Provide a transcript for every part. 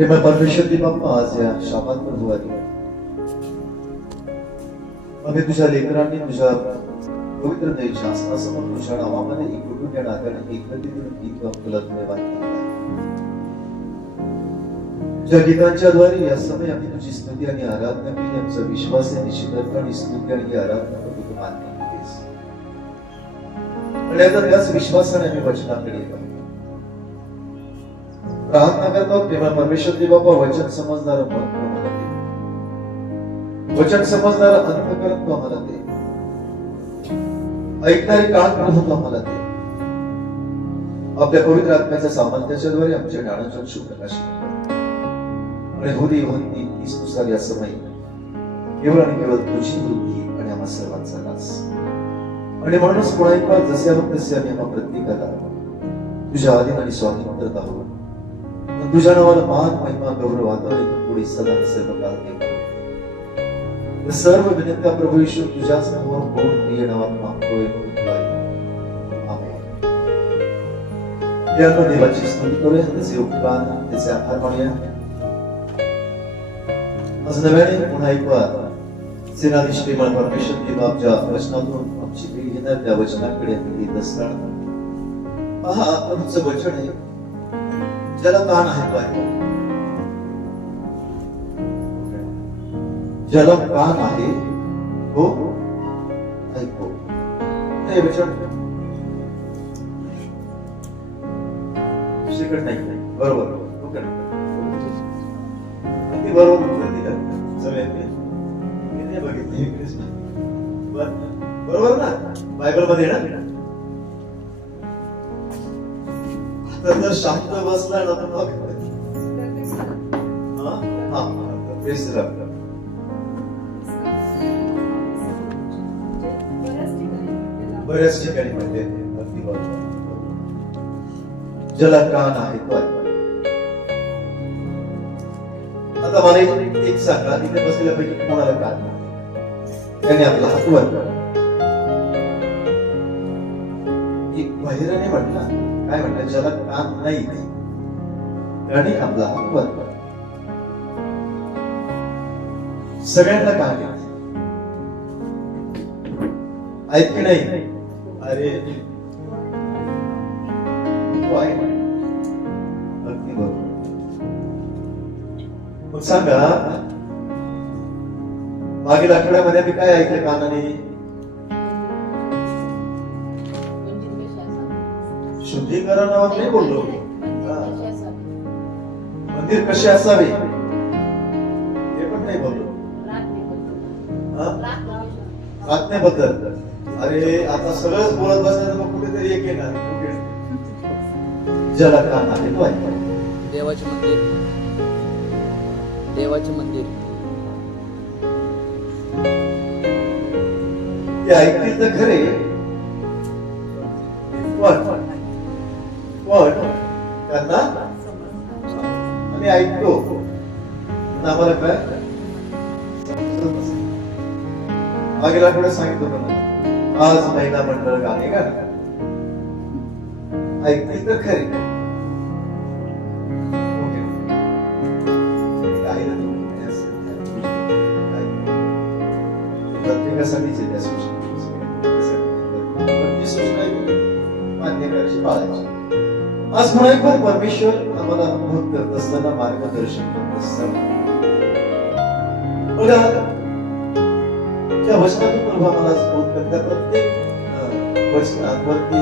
प्रेमळ परमेश्वरी बाप्पा, आज या शाबात प्रभुवारी आम्ही तुझ्या लेकरांनी तुझ्या पवित्र देश शासनासमोर तुझ्या नावामध्ये एकवटून या नात्याने एकत्रित गीत तुला धन्यवाद केला. ज्या गीतांच्याद्वारे या समय आम्ही तुझी स्तुती आणि आराधना केली, आमचा विश्वास आहे निश्चित आणि स्तुती आणि आराधना तू मान्य केलीस. आणि आता त्याच विश्वासाने आम्ही वचनाकडे येतो. प्रार्थना करतो प्रेमळ परमेश्वरी बाप्पा, वचन समजणारं मन आम्हाला दे, वचन समजणारं अंतःकरण तू आम्हाला दे, ऐकणारी कान प्रभू आम्हाला दे. आपल्या पवित्र आत्म्याच्या सामर्थ्याच्याद्वारे आमच्या ज्ञानाच्या शुभप्रकाश आणि होती होती तीसनुसार या समय केवळ आणि केवळ तुझी वृद्धी आणि आम्हा सर्वांचा नाश. आणि म्हणूनच पुन्हा एक बार जसे आहोत तसे आम्ही आम्हा प्रत्येकाला तुझ्या अधीन आणि स्वाधीन करत आहोत. तुझ्या नावाला मान महिमा गौरव आणि पुढे सदा सर्व काळ दे. सर्व विनंत्या प्रभू येशू तुझ्या समोर कोण प्रिय नावात मागतोय. आमेन. या देवाची स्तुती करूया, त्याचे उपकार त्याचे आभार मानूया. आज नव्याने पुन्हा एक बार सेनाधीश प्रेमळ परमेश्वरी बापच्या वचनातून आमची भेट घेणार. त्या वचनाकडे आम्ही येत असताना पहा, प्रभूचं वचन आहे, ज्याला कान आहे तो ऐको, ज्याला कान आहे तो ऐको. हे वचन दुसरीकडे नाही, बरोबर अगदी बरोबर उत्तर दिलं सगळ्यांनी. बघितलं बरोबर ना, बायबल मध्ये ना. तर जर शांत बसला ना तर बऱ्याच ठिकाणी म्हणजे अगदी बरोबर, ज्याला कान आहे तो ऐकतो. आता मला एक सांगा, तिथे बसलेल्यापैकी कोणाला कान नाही? त्याने आपला हात वर एक बहिराने म्हटला, काय म्हणतात, ज्याला कान नाही त्याने आपला हात वर. सगळ्यांना कान आहे, ऐक नाही. अरे अगदी बरोबर. मग सांगा, मागील आठवड्यामध्ये मी काय ऐकलं कानाने? शुद्धीकरणावर नाही बोललो, मंदिर कसे असावे हे पण नाही बोललो, प्रार्थनेबद्दल. अरे आता सगळंच बोलत बसण्याचं मग कुठेतरी एक येणार. ज्याला कान आहे तो ऐकतो. देवाचे मंदिर, देवाचे मंदिर ते ऐकतील तर खरे, पण त्यांना आम्ही ऐकतो आम्हाला काय मागील आठवड्यात सांगितलं होतं ना, आज महिला मंडळ गाणे गा, ऐकतील तर खरे. प्रत्येकासाठीच त्या सूचना मान्य करायची, पाळायची. आज पुन्हा एक बार परमेश्वर आम्हाला अनुभव करत असताना, मार्गदर्शन करत असताना बघा, त्या वचनातून प्रभू आम्हाला बोध करत. त्या प्रत्येक वचनावरती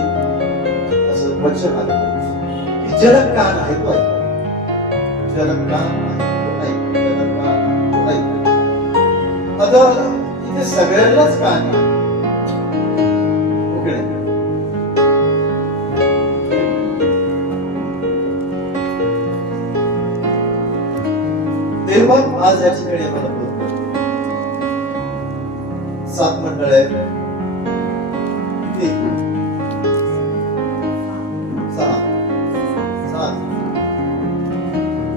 असं वचन आलं की ज्याला कान आहे तो ऐकतो, ज्याला कान आहे तो ऐकतो, ज्याला कान तो ऐकतो. आता इथे सगळ्यांनाच कान आहे. तेव्हा आज या ठिकाणी आम्हाला बोलतो 7 मंडळ आहे, 7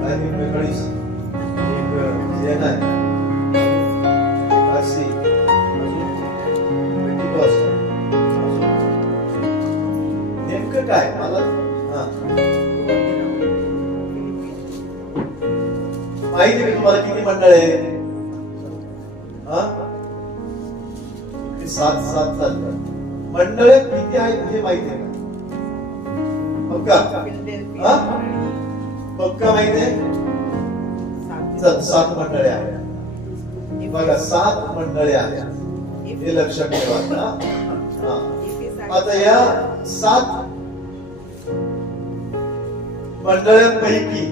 काय वेगळीच एक जैन आहे, पारसी, पेंटिकॉस्ट. नेमकं काय मला माहिती आहे तुम्हाला किती मंडळ आहे? सात चालतात. मंडळ किती आहेत हे माहिती आहे का? पक्का माहिती आहे? 7 मंडळे आहेत बघा, 7 मंडळे आहेत हे लक्षात ठेवा. आता या 7 मंडळांपैकी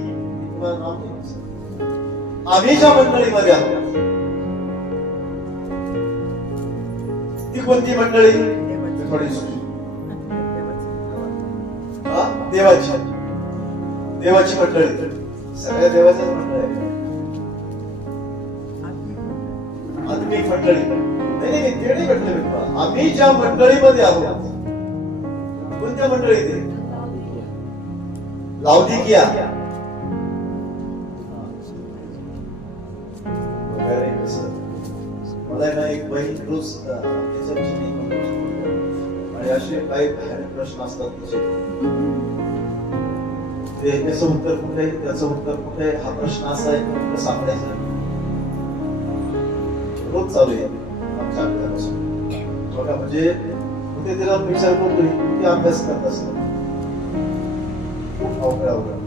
आम्ही ज्या मंडळीमध्ये आहोत ती कोणती मंडळी? देवाची मंडळी. सगळ्या देवाच्याच मंडळ आहे. आत्मिक मंडळी नाही, ते नाही म्हटलं मी तुम्हाला. आम्ही ज्या मंडळीमध्ये आहोत कोणत्या मंडळी ते? लाउदिकिया वगैरे. कसं मला ना एक बहीण रोज आणि असे काही भयानक प्रश्न असतात तिचे, त्याचं उत्तर कुठे, त्याचं उत्तर कुठे, हा प्रश्न असा आहे कुठं सापडायचं रोज चालू आहे आमच्या अभ्यासापासून बघा. म्हणजे कुठे तिला विचार करतो किती अभ्यास करत असतो. खूप अवघड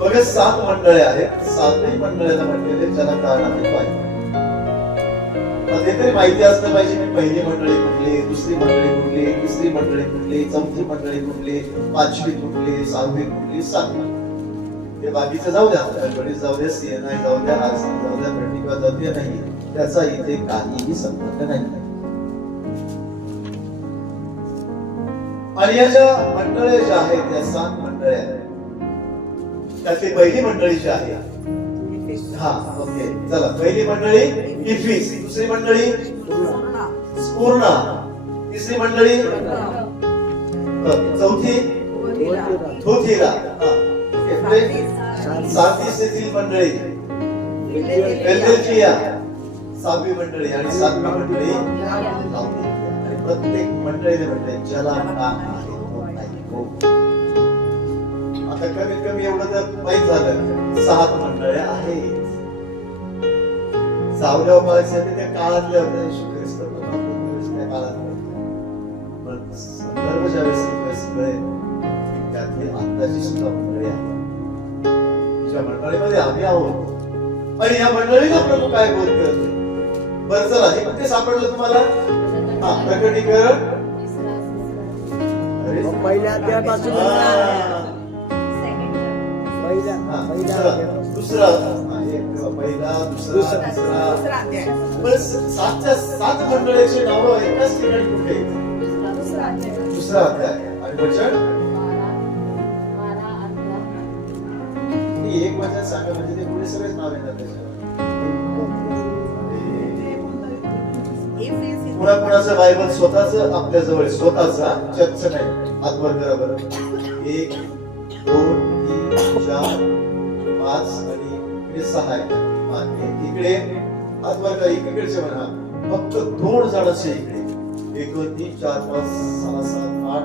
बघा. 7 मंडळे आहेत. 7 मंडळाला म्हटलेले ज्याला कारणाने पाहिजे ते तरी माहिती असलं पाहिजे की पहिली मंडळी कुठली, दुसरी मंडळी कुठली, तिसरी मंडळी कुठली, चौथी मंडळी कुठली, 5वी कुठली, 6वी कुठली, 7वी. ते बाकीचं जाऊ द्या, गणित जाऊ द्या, CNI जाऊ द्या, RC जाऊ द्या, भेटिका जाऊ द्या, नाही त्याचा इथे काहीही संबंध नाही. आणि या ज्या मंडळे ज्या आहेत त्या 7 मंडळे आहेत त्यातली पहिली मंडळी जी आहे, हा ओके चला, पहिली मंडळी इफिस, दुसरी मंडळी स्फुर्णा, तिसरी मंडळी, चौथी थुथिरा, सातवी येथील मंडळी फिलाडेल्फिया, 6वी मंडळी आणि 7वी मंडळी. आणि प्रत्येक मंडळीने म्हटले ज्याला आता कमीत कमी एवढं तर माहित झालं 7 मंडळे आहेत. 6व्या काळासाठी त्या काळातल्या होत्या येशू ख्रिस्त त्या काळात पण संदर्भ ज्यावेळेस सगळे त्यातली आत्ताची सुद्धा मंडळी आहे ज्या मंडळीमध्ये आम्ही आहोत. आणि या मंडळीला प्रभू काय बोध करते? बरं चला, हे कुठे सापडलं तुम्हाला? प्रकटीकरण पहिल्या अध्यायापासून दुसरा पहिला दुसरा तिसरा 7 मंडळाची नावं एकाच ठिकाणी कुठे? दुसरा अध्याय. आणि वचन एक वचन सांगा म्हणजे ते पुढे सगळेच नाव येतात त्याच्यावर. कुणाकुणाचं बायबल स्वतःच आपल्या जवळ, स्वतःचा चर्च नाही. हातवर करा बरं. 1 2 3 4 5 आणि इकडे 6 आहे. इकडे हातवर करा, इकडचे म्हणा फक्त 2 जणांचे इकडे 1 2 3 4 5 6 7 8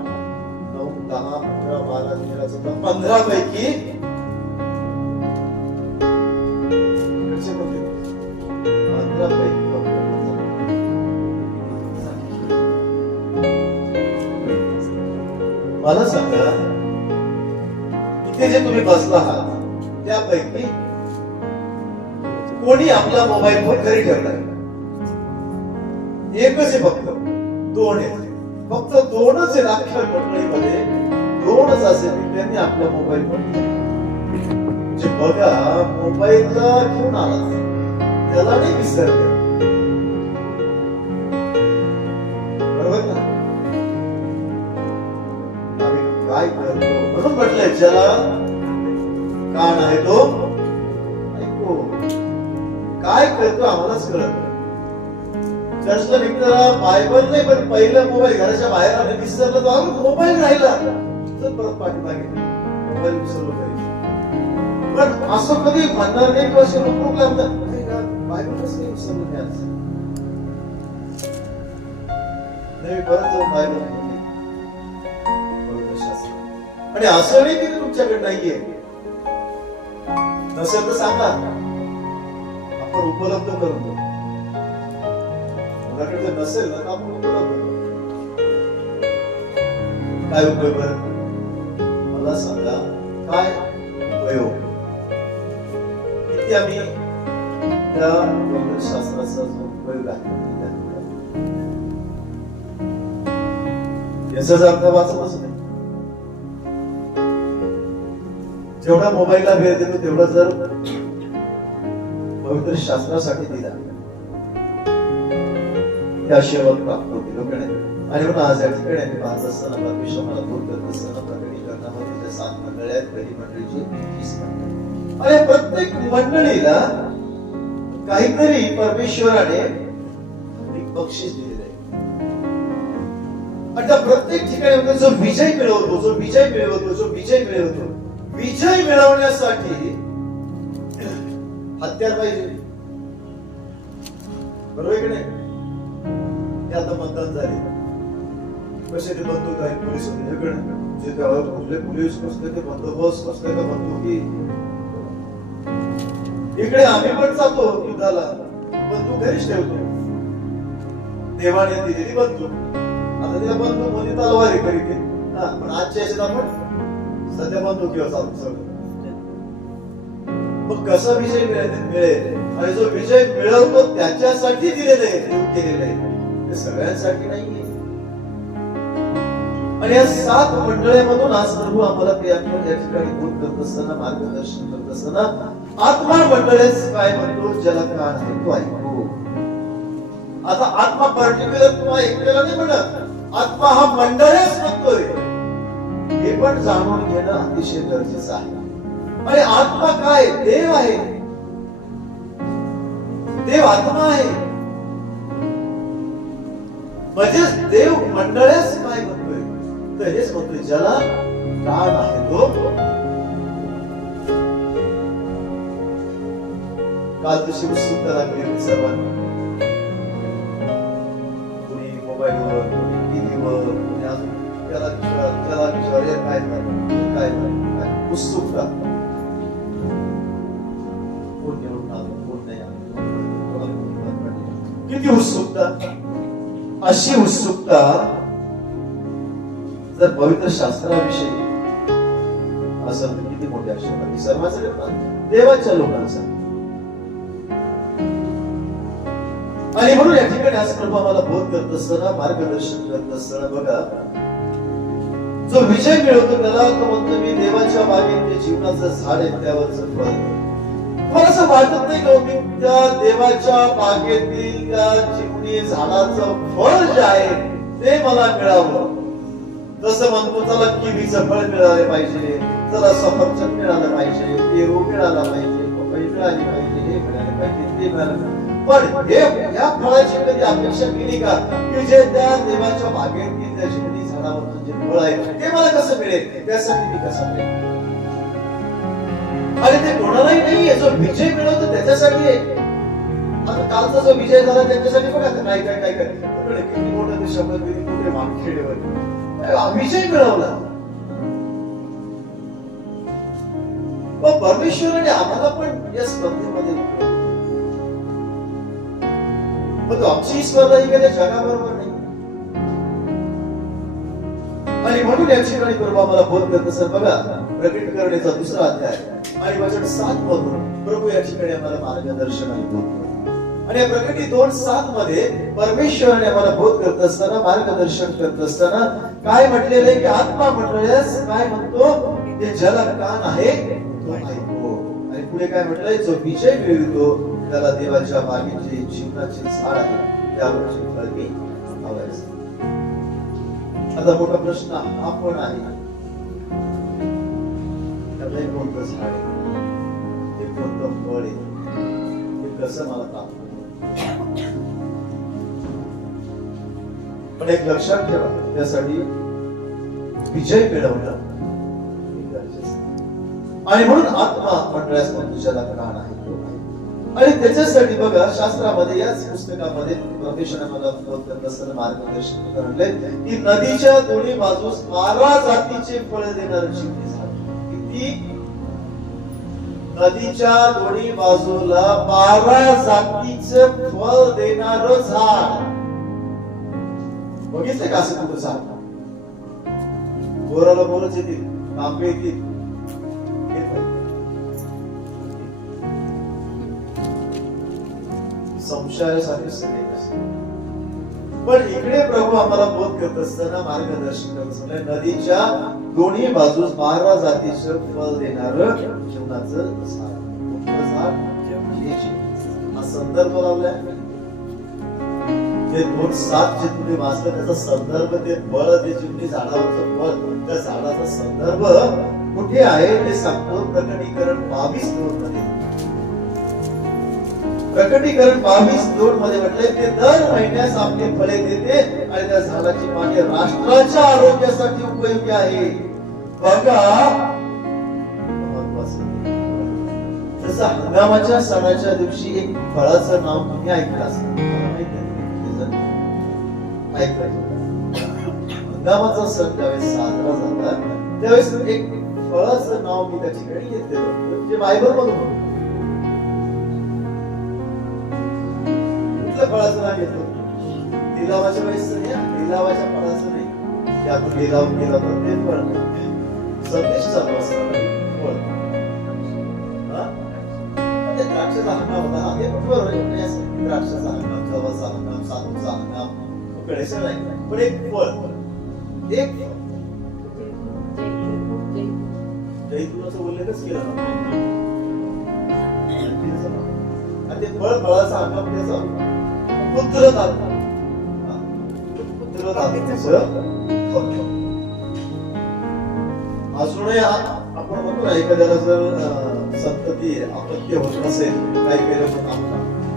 9 10 11 12 13 14 15 पैकी मला सांगा, इथे जे तुम्ही बसला आहात त्यापैकी कोणी आपला मोबाईल फोन घरी ठेवलाय? एकच आहे, फक्त 2 आहेत. फक्त 2च आहेत अख्ख्या मंडळीमध्ये. 2च असे की त्यांनी आपला मोबाईल फोन जे बघा मोबाईलला घेऊन आला त्याला नाही विसरले. बरोबर ना? काय करतो म्हणून म्हटलंय ज्याला कान आहे तो ऐको. काय करतो आम्हालाच कळत. चर्चला निघताना बायबल नाही पण पहिलं मोबाईल घराच्या बाहेर आले विसरलं तर मोबाईल राहिला तर परत पाठीमागे मोबाईल विसरलो तरी. पण असं कधी म्हणणार नाही किंवा रोख लागतात बायबल कसं विसरलं नाही आज नाही परत जाऊन बायबल. आणि असं नाही की तुमच्याकडे नाहीये. नसेल तर सांगा, आपण उपलब्ध करून देऊ. कोणाकडे नसेल ना आपण उपलब्ध करू. काय उपयोग? मला सांगा, काय उपयोग? किती आम्ही त्या शास्त्राचा जो उपयोग आहे याचाच अर्थ वाचतच नाही. जेवढा मोबाईलला वेळ देतो तेवढा जर पवित्र शास्त्रासाठी दिला त्या आशीर्वाद प्राप्त होतील लोकांनी. आणि म्हणून आज या ठिकाणी आम्ही पाहत असताना परमेश्वर मला बोध करत असताना प्रकटीकरणामध्ये त्या 7 मंडळी आहेत. पहिली मंडळीची 30 मंडळी. आणि प्रत्येक मंडळीला काहीतरी परमेश्वराने एक बक्षीस दिलेलं आहे. आणि त्या प्रत्येक ठिकाणी जो विजय मिळवतो, जो विजय मिळवतो, जो विजय मिळवतो, विजय मिळवण्यासाठी हत्यार पाहिजे. बरोबर की नाही? हे आता मतदान झाले, कसे ते बंदूक आहे, पोलीस जे कुठले पोलीस कसले ते बंदोबस्त कसले का बंदुकी. इकडे आम्ही पण जातो युद्धाला, बंदूक घरीच ठेवतो. देवाने दिलेली बंदूक, आता तिला बंदूक मध्ये तलवारी करीत. पण आजच्या याच्यात आपण सध्या बंदुकीवर चालतो सगळं. मग कसा विजय मिळेल? आणि जो विजय मिळवतो त्याच्यासाठी दिलेलं आहे, केलेलं आहे, ते सगळ्यांसाठी नाहीये. आणि या 7 मंडळीमधून आज प्रभू आम्हाला या ठिकाणी बोध करत असताना, मार्गदर्शन करत असताना आत्मा मंडळीच काय म्हणतो, जलकान आहे तो ऐकू. आता आत्मा पर्टिक्युलर किंवा एकट्याला नाही म्हणत, आत्मा हा मंडळच म्हणतोय. हे पण जाणून घेणं अतिशय गरजेचं आहे. आणि आत्मा काय? देव आहे, देव आत्मा आहे. म्हणजे देव मंडळच काय म्हणतोय, तर हेच म्हणतोय, ज्याला कान आहे तो. काल तशी उत्सुकता लागली सर्वांना. कोणी मोबाईलवर, कोणी टीव्हीवर, कोणी अजून त्याला विचार काय काय उत्सुकता. कोण निवडून आलो, कोण नाही आलो, किती उत्सुकता. अशी उत्सुकता जर पवित्र शास्त्राविषयी असेल तर किती मोठी आशीर्वाद सर्वांसाठी, देवाच्या लोकांसाठी. आणि म्हणून या ठिकाणी आज प्रभू आम्हाला बोध करत असताना, मार्गदर्शन करत असताना बघा, जो विजय मिळवतो त्याला तो म्हणतो, मी देवाच्या बागेत जे जीवनाचं झाड आहे त्यावरचं फळ. मला असं वाटत नाही का मी त्या देवाच्या बागेतील त्या जीवनी झाडाचं फळ जे आहे ते मला मिळावं. जसं म्हणतो, चला किवीचं फळ मिळाले पाहिजे, चला सफरचंद मिळालं पाहिजे, पेरू मिळाला पाहिजे, पपई मिळाली पाहिजे, हे मिळालं पाहिजे, ते मिळालं. पण हे या फळाची कधी अपेक्षा केली का, की जे त्या देवाच्या बागेतील त्या जीवनी झाडावरचं जे फळ आहे ते मला कसं मिळेल, त्यासाठी मी कसं मिळेल? आणि ते कोणालाही नाहीये, जो विजय मिळवतो त्याच्यासाठी आहे. आता कालचा जो विजय झाला त्याच्यासाठी बघा, काय काय काय काय किती मोठं ते शब्द, किती मोठे मागखेडेवर विजय मिळवला. परमेश्वराने आम्हाला पण या स्पर्धेमध्ये, पण आमची स्पर्धा ही काही जगाबरोबर नाही. आणि म्हणून या ठिकाणी प्रभू आम्हाला बोध करत असत. बघा, प्रकटीकरणाचा 2रा अध्याय आणि वचन 7 मधून प्रभू या ठिकाणी आम्हाला मार्गदर्शन आणि बोध करतो. आणि या प्रकटी 2:7 मध्ये परमेश्वराने आम्हाला बोध करत असताना, मार्गदर्शन करत असताना काय म्हटलेलं आहे, की आत्मा मंडळीस काय म्हणतो, ते ज्याला कान आहे तो ऐकतो. आणि पुढे काय म्हटलंय, जो विजय मिळवतो त्याला देवाच्या बागेचे जीवनाचे झाड आहे त्यावरचे फळ मी खावायचं. आता मोठा प्रश्न हा पण आहे, त्याला कोणतं झाड आहे, ते कोणतं फळ आहे, ते कसं मला प्राप्त होईल? पण एक लक्षात ठेवा, त्यासाठी विजय मिळवणं गरजेचं. आणि म्हणून आत्मा मंडळास म्हणतो, ज्याला कान आहे तो. आणि त्याच्यासाठी बघा, शास्त्रामध्ये याच पुस्तकामध्ये परमेश्वराने मला बोध करत असताना मार्गदर्शन करले, की नदीच्या दोन्ही बाजूस 12 जातीचे फळ देणारे चिमणी झाड. किती? नदीच्या दोन्ही बाजूला 12 जातीचं फळ देणारं झाड. बघितलं का असं कुठं झाड? बोराला बोरच येतील, आंबे येतील, संशयासाठी सगळे. पण इकडे प्रभू आम्हाला बोध करत असताना, मार्गदर्शन करत असताना, नदीच्या दोन्ही बाजूस 12 जातीचं फळ देणारं जीवनाचं झाड. कुठलं झाड? हा संदर्भ लावलाय. ते 2:7 जे तुम्ही वाचलं त्याचा संदर्भ, ते फळ, ते जीवनी झाडावरचं फळ, त्या झाडाचा संदर्भ कुठे आहे ते सांगतो. प्रकटीकरण 22:2 मध्ये. प्रकटीकरण 22:2 मध्ये म्हटलंय ते दर महिन्यास आपले फळे देते आणि त्या झाडाची पाने राष्ट्राच्या आरोग्यासाठी उपयोगी आहे. बघा, जसं हंगामाच्या सणाच्या दिवशी एक फळाचं नाव तुम्ही ऐकलं असेल, हंगामाचा सण ज्यावेळेस साजरा झाला त्यावेळेस एक फळाचं नाव मी त्या ठिकाणी घेतलेलं, जे बायबल मधून. फळाचं नाव घेतो लिलावाच्या वेळेस, लिलावाच्या फळाचं नाही, आपण लिलाव केला तर ते फळ संदेश चालू असताना फळ. द्राक्षाचा हंगाम होता, हे पण बरोबर आहे. द्राक्षाचा हंगाम, गव्हाचा हंगाम, सातूचा हंगाम, कळेच नाही, पण एक फळ, एक जैतुनाचा उल्लेखच केला आणि ते फळ, फळाचा हंगाम त्याचा अजूनही आपण म्हणतो ना, एखाद्याला जर संतती अपत्य होत नसेल, काय केलं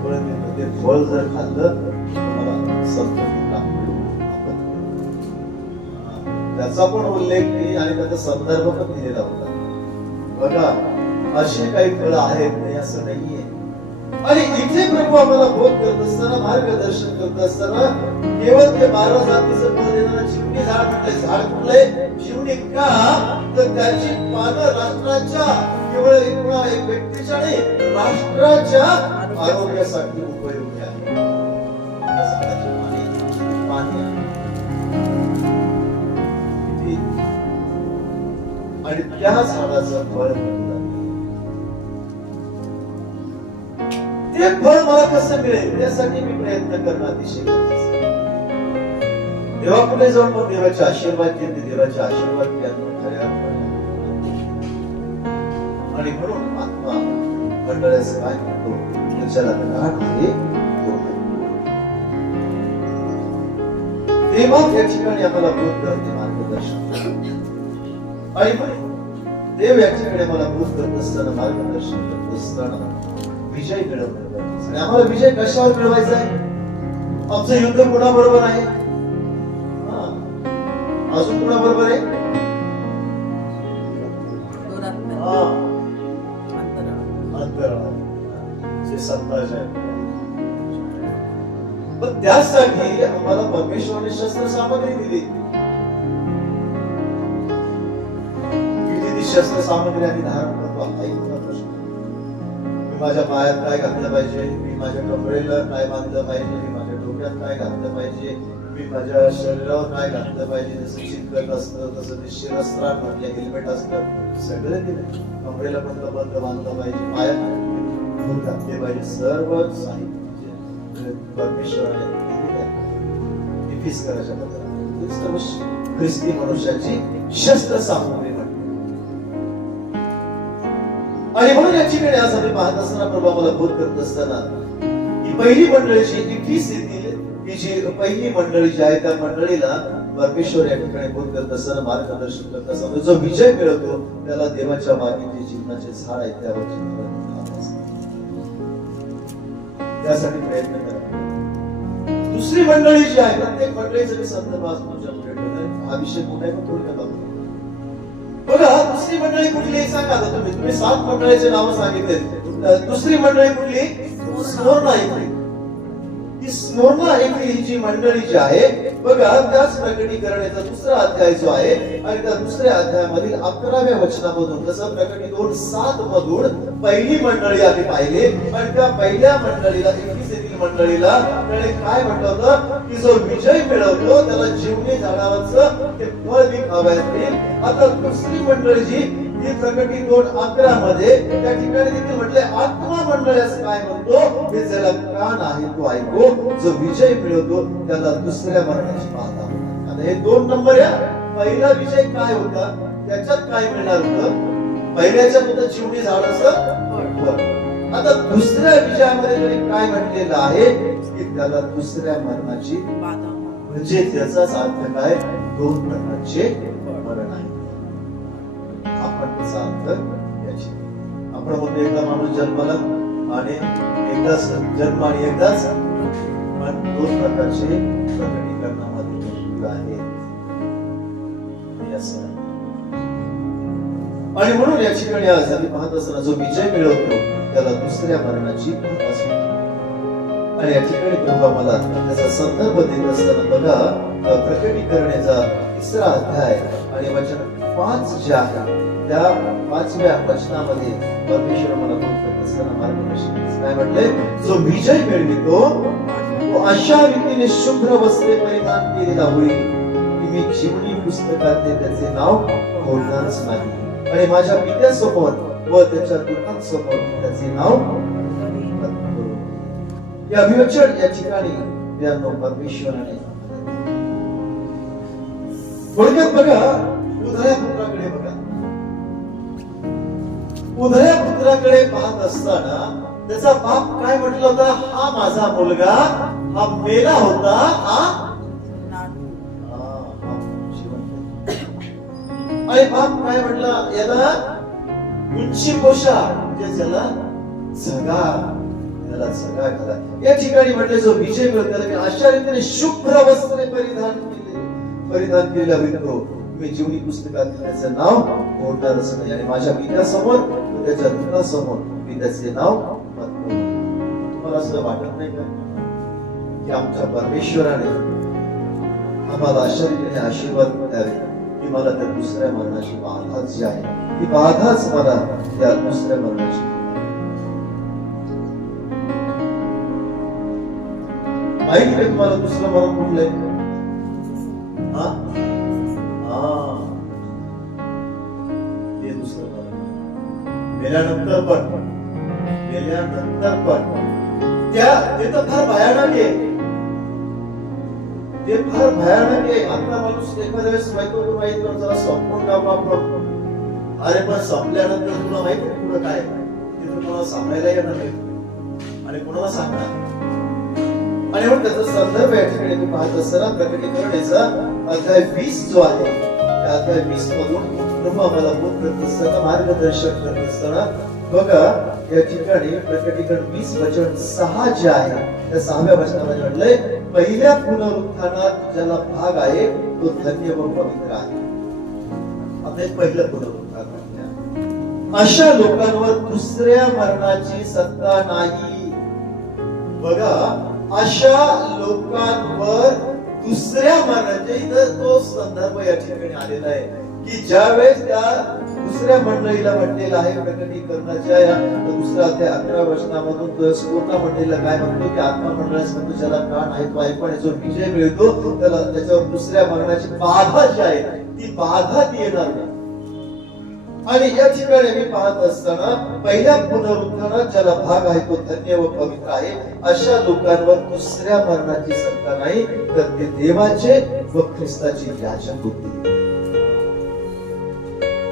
म्हणून ते फळ जर खाल्लं मला संतती त्याचा पण उल्लेख नाही आणि त्याचा संदर्भ पण दिलेला होता. बघा, असे काही फळ आहेत नाही असं नाहीये. आणि इथे प्रभू आम्हाला बोध करत असताना, मार्गदर्शन करत असताना, केवळ ते 12 जातीचं फळ देणारं चिमणी झाड म्हटलंय. झाड कुठलंय? चिमणी. का तर त्याची पानं राष्ट्राच्या, केवळ एक व्यक्तीच्या नाही, राष्ट्राच्या आरोग्यासाठी उपयोगी आहे. आणि त्या झाडाचं फळ ते फळ मला कसं मिळेल त्यासाठी मी प्रयत्न करणं अतिशय गरजेचं आहे. देवापुढे जाऊन मग देवाचे आशीर्वाद घेते, देवाचे आशीर्वाद घ्यायला खऱ्या आणि म्हणून आत्मा मंडळाचं काय म्हणतो, त्याच्याला गाठ आहे तेव्हा त्या ठिकाणी आम्हाला बोध करते, मार्गदर्शन. आणि देव या ठिकाणी आम्हाला बोध करत असताना, मार्गदर्शन करत असताना विजय मिळवणं. आणि आम्हाला विजय कशावर मिळवायचा आहे? आमचं युद्ध कोणाबरोबर आहे? अजून कोणाबरोबर आहे? जे सत्ताज आहे. पण त्यासाठी आम्हाला परमेश्वराने शस्त्र सामग्री दिली. किती ती शस्त्र सामग्री आम्ही धारण करतो? मी माझ्या पायात काय घातलं पाहिजे, मी माझ्या कमरेला काय बांधलं पाहिजे, मी माझ्या डोक्यात काय घातलं पाहिजे, मी माझ्या शरीरावर काय घातलं पाहिजे. जसं चितकट असतं तसं ते शिरस्त्राण म्हणजे हेल्मेट असतं, सगळं दिलं. कमरेला पण बंद बांधलं पाहिजे, पायात घातले पाहिजे. सर्व साहित्य परमेश्वराने करायच्या बद्दल ख्रिस्ती मनुष्याची शस्त्र सामग्री. आणि म्हणून याची वेळ आज आम्ही पाहत असताना, प्रभू आम्हाला बोध करत असताना, ही पहिली मंडळी जी इफिस येथील ही जी पहिली मंडळी जी आहे त्या मंडळीला परमेश्वर या ठिकाणी बोध करत असताना, मार्गदर्शन करत असताना, जो विजय मिळवतो त्याला देवाच्या मागे जे जीवनाचे झाड आहेत त्यावर त्यासाठी प्रयत्न करा. दुसरी मंडळी जी आहे, प्रत्येक मंडळीचं मी संदर्भ आज तुमच्या पुढे ठेवतोय. हा विषय कुठे पण थोडक्यात बघू. बघा, दुसरी मंडळी कुठली सांगा तुम्ही 7 मंडळीचे नाव सांगितले. दुसरी मंडळी कुठली? स्मोर्ना इथली. ही स्मोर्ना इथली ही जी मंडळी जी आहे बघा त्याच प्रकटीकरणाचा दुसरा अध्याय जो आहे आणि त्या दुसऱ्या अध्यायामधील 11व्या वचनामधून जसं प्रकटी 2:7 मधून पहिली मंडळी आम्ही पाहिले आणि त्या पहिल्या मंडळीला 21 येथील मंडळीला त्याने काय म्हटलं होतं की जो विजय मिळवतो त्याला जीवनी झाडावरचं ते फळ बी खावायचे. आता दुसरी मंडळी जी ही प्रकटी 2:11 मध्ये त्या ठिकाणी देखील म्हटले आत्मा मंडळास काय म्हणतो हे ज्याला कान आहे तो ऐको, जो विजय मिळवतो त्याला दुसऱ्या मरणाची बाधा होणार. आता हे 2 नंबर आहे. पहिला विजय काय होता त्याच्यात काय मिळणार होतं, पहिल्याच्या होतं जीवनी झाडाचं. आता दुसऱ्या विजयामध्ये तरी काय म्हटलेलं आहे की त्याला दुसऱ्या मरणाची बाधा, म्हणजे त्याचाच अर्थ काय 2 प्रकारचे मरण आहे. आपण त्याचा अर्थ याची आपण म्हणतो एकदा माणूस जन्माला आणि एकदाच जन्म आणि एकदाच, पण 2 प्रकारचे प्रकटीकरणामध्ये मृत्यू आहे आणि म्हणून या ठिकाणी आज आम्ही पाहत असताना जो विजय मिळवतो त्याला दुसऱ्या मरणाची बाधा असते. आणि या ठिकाणी प्रभू मला त्याचा संदर्भ देत असताना बघा प्रकटीकरणाचा 3रा अध्याय आणि वचन 5 जे आहे त्या 5व्या वचनामध्ये परमेश्वर मला बोलत असताना मार्गदर्शन काय म्हटले, जो विजय मिळवितो तो अशा रीतीने शुभ्र वस्त्रे परिधान केलेला होईल की मी जीवनी पुस्तकात त्याचे नाव खोडणारच नाही आणि माझ्या पित्यासमोर व त्याच्या दूतांसमोर त्याचे नाव. या अभिवचन या ठिकाणी यानो परमेश्वराने थोडक्यात बघा उधळ्या पुत्राकडे बघा, उधळ्या पुत्राकडे पाहत असताना त्याचा बाप काय म्हटलं होता, हा माझा मुलगा हा मेला होता हा आणि बाप काय म्हटलं याला उंची पोषा म्हणजे त्याला जगा, त्याला जगा घाला. या ठिकाणी म्हटले जो विजय मिळतो त्याला अशा रीतीने शुभ्र वस्त्रे परिधान केलेला मिळतो मी जीवनी पुस्तकात त्याचं नाव मोडणारच नाही आणि माझ्या पित्यासमोर त्याच्या दूतासमोर मी त्याचे नाव म्हणतो. मला असं वाटत नाही का की आमच्या परमेश्वराने आम्हाला अशा रीतीने आशीर्वाद द्यावे की मला त्या दुसऱ्या मरणाची बाधा जी आहे ती बाधाच मला त्या दुसऱ्या मरणाची. माहिती आहे तुम्हाला दुसरं मरण कुठलं आहे? हे दुसरं मरण मेल्यानंतर पण ते तर फार भयानक आहे, ते फार भयानक आहे. आता माणूस एखाद्या वेळेस माहित जरा संपून टाकू आपण, अरे पण संपल्यानंतर तुला माहिती आहे पुढं काय ते तुम्हाला सांगायला येणार नाही आणि कोणाला सांगणार. आणि म्हणून त्याचा संदर्भ या ठिकाणी तुम्ही पाहत असताना प्रकटीकरणाचा अध्याय 20 जो आहे त्या अध्याय 20 मधून प्रभू आम्हाला बोध करत असताना मार्गदर्शन करत असताना बघा या ठिकाणी प्रकटीकरण 20 वचन 6 जे आहे त्या 6व्या वचनामध्ये म्हटलंय पहिल्या पुनरुत्थानात ज्याला भाग आहे तो धन्य व पवित्र आहे. आपले पहिलं पुनरुत्थान अशा लोकांवर दुसऱ्या मरणाची सत्ता नाही. बघा अशा लोकांवर दुसऱ्या मरणाचे इथं तो संदर्भ या ठिकाणी आलेला आहे की ज्यावेळेस त्या दुसऱ्या मंडळीला म्हटलेलं आहे प्रकटीकरणाच्या या दुसऱ्या अध्याय 11 वचनामधून पूर्ण मंडळीला काय म्हणतो की आत्मा मंडळास म्हणतो ज्याला कान आहे तो ऐकू आणि जो विजय मिळतो त्याला त्याच्यावर दुसऱ्या मरणाची बाधा जी आहे ती बाधा ती येणार नाही. आणि या ठिकाणी मी पाहत असताना पहिल्या पुनरुत्थानात ज्याला भाग आहे तो धन्य व पवित्र आहे. अशा लोकांवर दुसऱ्या मरणाची सत्ता नाही तर ते देवाचे व ख्रिस्ताची याचक होते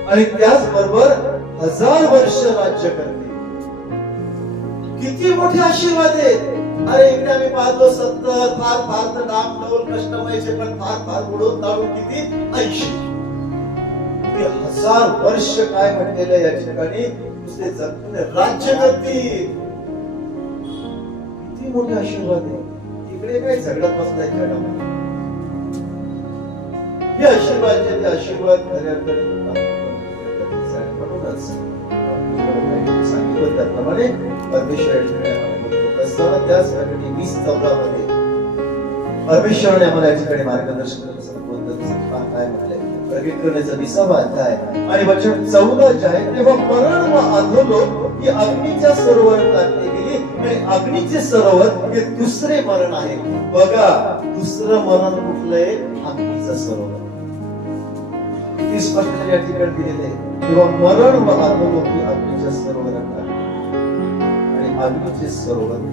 आणि त्याचबरोबर 1000 वर्ष राज्य करते. किती मोठे आशीर्वाद आहेत. अरे इकडे आम्ही पाहतो 70 फार तर डाम डोल कष्टमयचे पण फार उडून ताळून किती 80 1000 वर्ष काय म्हटलेलं या ठिकाणी नुसते जगून राज्य करतील. किती मोठे आशीर्वाद आहे. इकडे काय झगडत बसलाय जगामध्ये. हे आशीर्वाद जे ते आशीर्वाद खऱ्या अर्थाने सांगितलं त्याप्रमाणे परमेश्वर त्याच प्रकटी 20:14 मध्ये परमेश्वराने आम्हाला या ठिकाणी मार्गदर्शन करण्याचं काय म्हटलंय प्रकट करण्याचा 20वा अध्याय आणि वचन 14 जे आहे तेव्हा मरण व अधोलोक ही अग्नीच्या सरोवरात टाकली गेली आणि अग्नीचे सरोवर हे दुसरे मरण आहे. बघा दुसरं मरण कुठलंय? अग्नीचं सरोवर. किती स्पष्ट या ठिकाणी दिलेलं आहे. तेव्हा मरण व अधोलोक ही अग्नीच्या सरोवरात टाकली आणि अग्नीचे सरोवर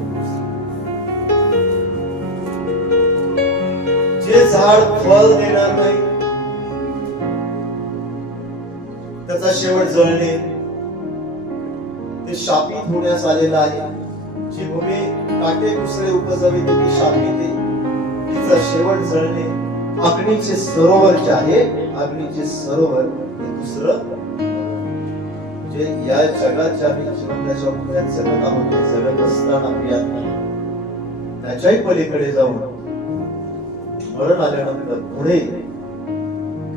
जे झाड फळ देणार नाही त्याचा शेवट जळणे ते शापित होण्यास आलेला आहे. जी भूमी काटे दुसरे उपजावी ती शापित आहे. तिचा शेवट जळणे. अग्नीचे सरोवर जे आहे अग्नीचे सरोवर हे दुसरं जे या जगाच्या जीवनाच्या मुख्यात जगत आहोत जगत असताना त्याच्याही पलीकडे जाऊन मरण आल्यानंतर पुढे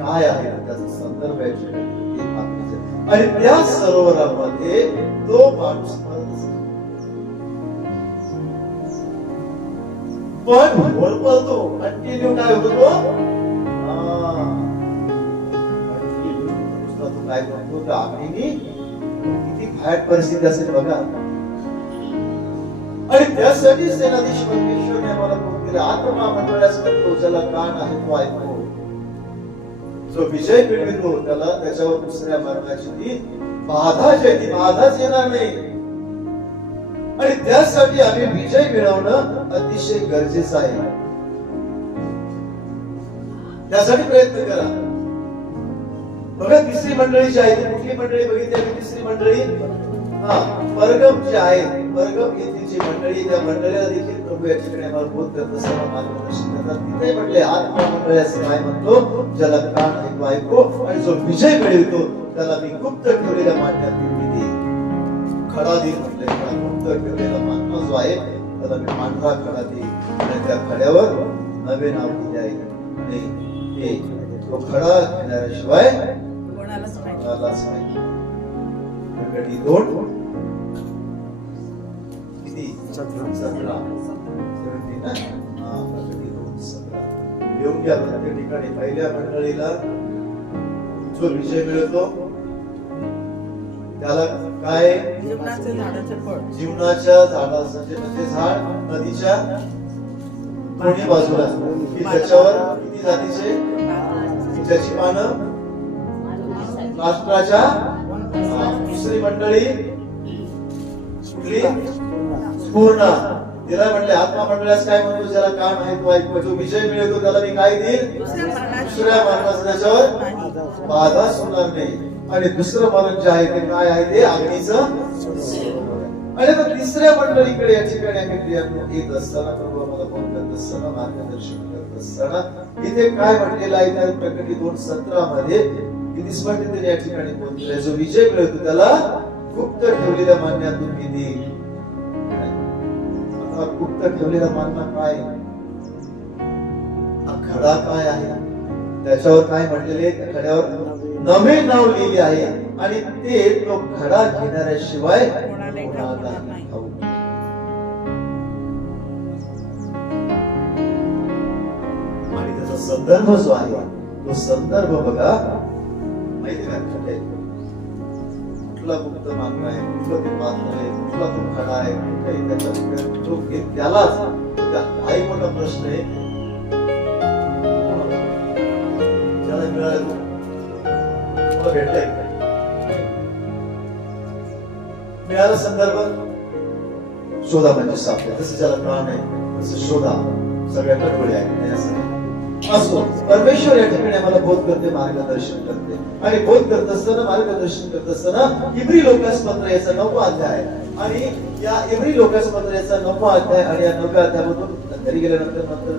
काय आहे त्याचा संदर्भ आणि त्या सरोवरामध्ये तो माणूस पण पळतो कंटिन्यू काय होतो तो काय करतो अग्नीने किती भयानक परिस्थिती असेल बघा. आणि त्यासाठी सेनाधीश परमेश्वरने आम्हाला फोन केला आत्मा मंडळास म्हणतो ज्याला कान आहे तो ऐकतो. जो विजय मिळवितो त्याला त्याच्यावर दुसऱ्या मरणाची ती बाधा जी आहे ती बाधाच येणार नाही. आणि त्यासाठी आम्ही विजय मिळवणं अतिशय गरजेचं आहे. त्यासाठी प्रयत्न करा. बघा तिसरी मंडळी जी आहे कुठली मंडळी बघितली आम्ही? तिसरी मंडळी परगम जे आहे परगम येथील जी मंडळी त्या मंडळीला देखील प्रभू या ठिकाणी आम्हाला बोध करत असताना मार्गदर्शन करतात. तिथे म्हटले आत्मा मंडळाचे काय म्हणतो ज्याला कान आहे तो ऐको आणि जो विजय मिळवतो त्याला मी गुप्त ठेवलेल्या मांडण्यात मी खडा देईल. म्हटले गुप्त ठेवलेला मानव जो आहे त्याला मी पांढरा खडा देईल आणि त्या खड्यावर नवे नाव दिले आहे आणि तो खडा घेण्याशिवाय कोणालाच माहिती. प्रकटी 2 किती 17 येऊन घ्या. प्रत्येक ठिकाणी पहिल्या मंडळीला जो विजय मिळतो त्याला काय जीवनाच्या झाडाचं म्हणजे झाड नदीच्या दोन्ही बाजूला की त्याच्यावर किती जातीचे ज्याची पानं राष्ट्राच्या. दुसरी मंडळी कुठली? पूर्ण. तिला म्हटले आत्मा मंडळास काय म्हणतो ज्याला कान आहे तो ऐकतो. जो विजय मिळवतो त्याला मी काय देईल? दुसऱ्या मरणाचं त्याच्यावर बाधाच होणार नाही. आणि दुसरं मरण जे आहे ते काय आहे? ते अग्नीचं. आणि आता तिसऱ्या मंडळीकडे या ठिकाणी आम्ही येत असताना प्रभू आम्हाला फोन करत असताना मार्गदर्शन करत असताना इथे काय म्हटलेलं आहे त्या प्रकटी 2:17 मध्ये किती स्पष्टतेने या ठिकाणी बोलतोय जो विजय मिळवतो त्याला गुप्त ठेवलेल्या मान्यातून मी देईल. आता गुप्त ठेवलेला मान्य काय? हा खडा काय आहे? त्याच्यावर काय म्हटलेले? त्या खड्यावर नवे नाव लिहिले आहे आणि ते तो खडा घेणाऱ्याशिवाय कोणालाही ठाऊक. आणि त्याचा संदर्भ जो आहे तो संदर्भ बघा माहिती का? कुठला गुप्त मार्ग आहे, कुठलं ते पात्र आहे, कुठला तो खडा आहे, कुठे त्याच्या त्यालाच हाही मोठा प्रश्न आहे. ज्याला मिळालं भेटलंय मिळाला संदर्भ शोधा म्हणजे सापडे. जसं ज्याला प्राण आहे तसं शोधा. सगळ्या कडवळे आहे असो. परमेश्वर या ठिकाणी आम्हाला बोध करते मार्गदर्शन करते आणि बोध करत असताना मार्गदर्शन करत असताना इब्री लोकासपत्र याचा 9वा अध्याय आणि या इब्री लोकासपत्र याचा 9वा अध्याय आणि या 9व्या अध्यायामधून घरी गेल्यानंतर नंतर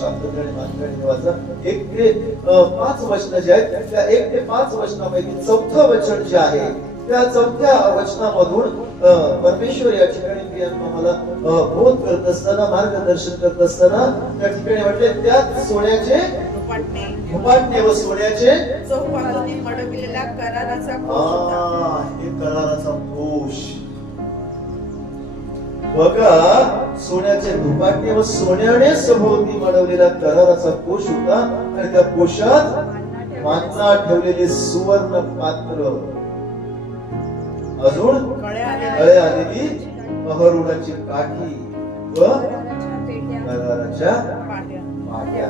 शांतपणे मार्गाने वाचा 1 ते 5 वचन जे आहेत त्या 1 ते 5 वचनापैकी 4थं वचन जे आहे त्या 4थ्या वचनामधून परमेश्वर या ठिकाणी आम्हाला बोध करत असताना मार्गदर्शन करत असताना त्या ठिकाणी म्हटले त्यात सोन्याचे झुपाटणे व सोन्याचे चौपालाने मडविलेला कराराचा हे कराराचा कोश. बघा सोन्याचे धुपाटे व सोन्याने सभोवती मडवलेला कराराचा कोश होता आणि त्या कोशात मांना ठेवलेले सुवर्ण पात्र, अजून कळे गळे आलेली अहरुणाची काठी व कराराच्या पाट्या.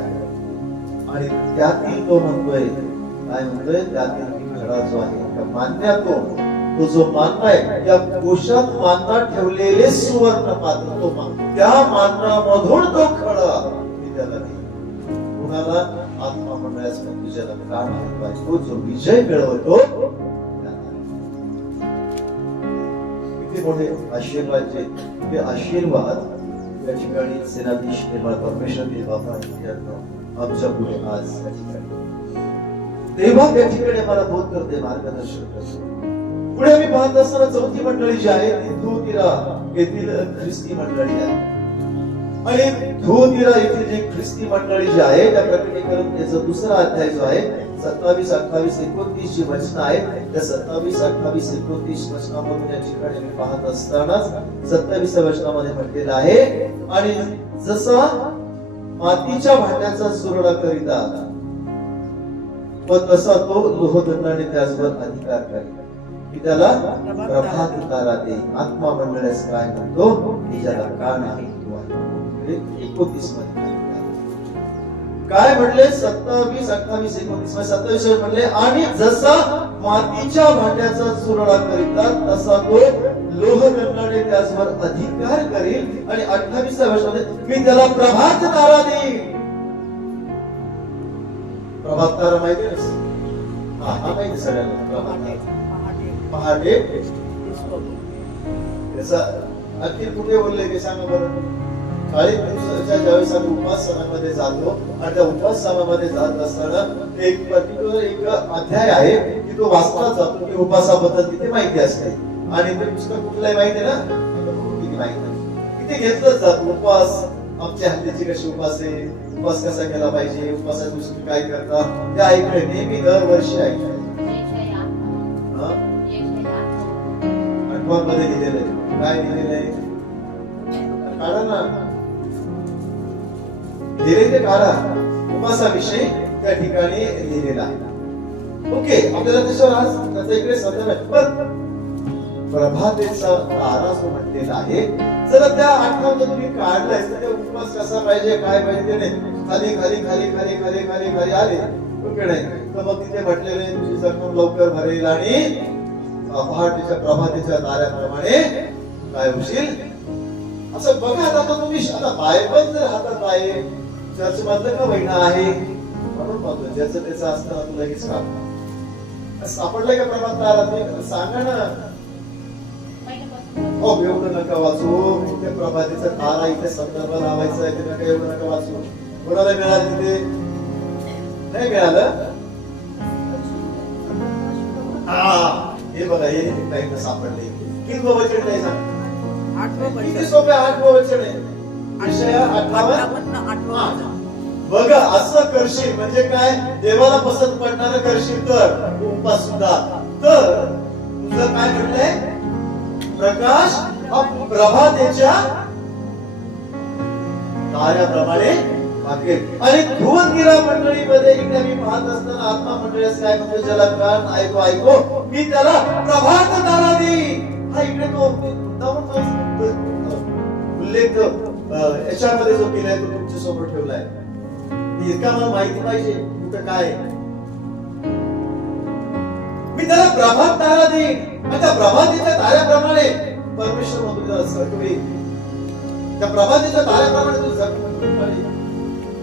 आणि त्यातील तो म्हणतोय, काय म्हणतोय, त्यातील खडा जो आहे त्या मान्यातून, तो जो मान्ना आहे त्या कोशात मान्ना ठेवलेले सुवर्ण पात्र, तो त्या मान्नामधून तो खडा मी त्याला देईन. कुणाला? आत्मा मंडळास तुझ्याला प्राण आहे पाहिजे, तो जो विजय मिळवतो. किती मोठे आशीर्वाद जे ते आशीर्वाद या ठिकाणी सेनाधीश निर्मळ परमेश्वर देव बाबा आमच्या पुढे आज या ठिकाणी तेव्हा त्या ठिकाणी आम्हाला बोध करते, मार्गदर्शन करते. पुढे आम्ही पाहत असताना चौथी मंडळी जी आहे ती थुआतीरा येथील ख्रिस्ती मंडळी आहे. आणि थुआतीरा येथील जी ख्रिस्ती मंडळी जी आहे त्या प्रकटीकरण त्याचा दुसरा अध्याय जो आहे 27, 28, 29 जी वचन आहे त्या 27, 28, 29 वचनामधून या ठिकाणी आम्ही पाहत असतानाच 27व्या वचनामध्ये म्हटलेलं आहे, आणि जसा मातीच्या भांड्याचा चुरडा करिता व तसा तो लोहदंडाने त्याचवर अधिकार करेल, की त्याला प्रभात तारा दे. आत्मा मंडळास काय म्हणतो, की ज्याला कान आहे तो आहे. 29 मध्ये काय म्हटले? 27, 28, 29 27 म्हटले, आणि जसा मातीच्या भांड्याचा चुरडा करिता तसा तो लोहदंडाने त्याचवर अधिकार करेल. आणि 28व्या वर्षामध्ये मी त्याला प्रभात तारा देईन. प्रभात तारा माहिती आहे? हा माहिती सगळ्यांना. प्रभात तारा पहाटे त्याचा अखेर कुठे बोलले ते सांगा बरं. 40 दिवसाच्या ज्यावेळेस आम्ही उपासनामध्ये जातो आणि त्या उपासनामध्ये जात असताना एक पर्टिक्युलर एक अध्याय आहे की तो वाचला जातो की उपासाबद्दल तिथे माहिती असते. आणि ते पुस्तक कुठलंही माहिती आहे ना, किती माहिती आहे तिथे घेतलंच जातो. उपवास आमच्या हल्लीची कशी उपास आहे, उपवास कसा केला पाहिजे, उपवासाच्या दिवशी काय करतात ते ऐकले नेहमी दरवर्षी ऐकले. मध्ये लिहिलेलं आहे. काय लिहिलेलं आहे? काढा ना, लिहिले ते काढा. उपासाविषयी त्या ठिकाणी लिहिलेला आहे. ओके, आपल्याला त्याच्यावर आज त्याचा इकडे संदर्भ आहे. पण प्रभातेचा तारा जो म्हटलेला आहे, जर त्या आठवण तुम्ही काढलाय तर ते उपवास कसा पाहिजे, काय पाहिजे नाही, खाली खाली खाली खाली खाली खाली खाली आले ओके नाही, तर मग तिथे म्हटलेले तुझी जखम लवकर भरेल आणि पहाटेच्या प्रभातेच्या ताऱ्याप्रमाणे काय होशील. असं बघा आता तुम्ही, आता बायबल जर हातात आहे, चर्च मधलं का महिना आहे म्हणून बघतो, ज्याचं त्याचं असताना तुला लगेच काम सापडलंय का प्रभात तारा सांगा ना. हो, एवढं नका वाचू, इथे प्रभातेचा तारा इथे संदर्भ लावायचा आहे, ते नका एवढं नका वाचू. कोणाला मिळालं तिथे? नाही मिळालं. हे बघा, हे काही सापडले. किती वचन नाही सांग, किती सोपे 8 वचन आहे. विषय 58. बघा, असं करशील म्हणजे काय, देवाला पसंत पडणारं करशील तर उपवास सुद्धा. तर तुझं काय म्हटलंय, प्रकाश हा प्रभातेच्या ताऱ्याप्रमाणे वाकेल. आणि थुआतीरा मंडळीमध्ये इकडे मी पाहत असताना आत्मा मंडळास काय म्हणतो, ज्याला कान ऐको ऐको मी त्याला प्रभात तारा देईन. हा इकडे तो उल्लेख याच्यामध्ये जो केलाय तो तुमच्या समोर ठेवलाय. इतका मला माहिती पाहिजे कुठं काय. मी त्याला प्रभात तारा देईन. आणि त्या प्रभातीच्या ताऱ्याप्रमाणे परमेश्वर म्हणतो त्याला झळकेल. त्या प्रभातीच्या ताऱ्याप्रमाणे तो झळकेल.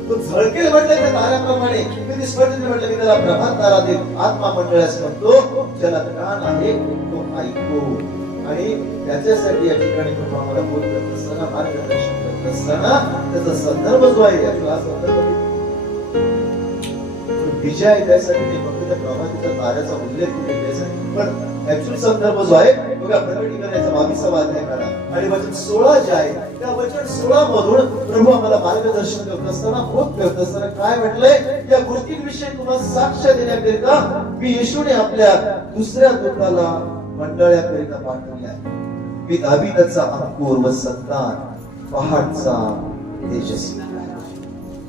तो झळकेल म्हटलं त्या ताऱ्याप्रमाणे. किती स्पष्टपणे म्हटलं की त्याला प्रभात तारा देईन. आत्मा मंडळास म्हणतो ज्याला कान आहे तो ऐको. आणि त्याच्यासाठी या ठिकाणी आम्हाला बोल करत असताना, मार्गदर्शन करत असताना त्याचा संदर्भ जो आहे याचा संदर्भ विजय आहे. त्यासाठी ते फक्त त्या प्रभातीच्या ताऱ्याचा उल्लेख केला त्यासाठी, पण ऍक्च्युअली संदर्भ जो आहे बघा, प्रकटीकरणाचा 22वा अध्याय काढा आणि वचन 16 जे आहे त्या वचन 16 मधून प्रभू आम्हाला मार्गदर्शन करत असताना, बोध करत असताना काय म्हटलंय, या गोष्टींविषयी तुम्हाला साक्ष देण्याकरिता मी येशूने आपल्या दुसऱ्या दूताला मंडळाकरिता पाठवले आहे. मी दाविदाचा अंकुर व संतान, पहाडचा तेजस्वी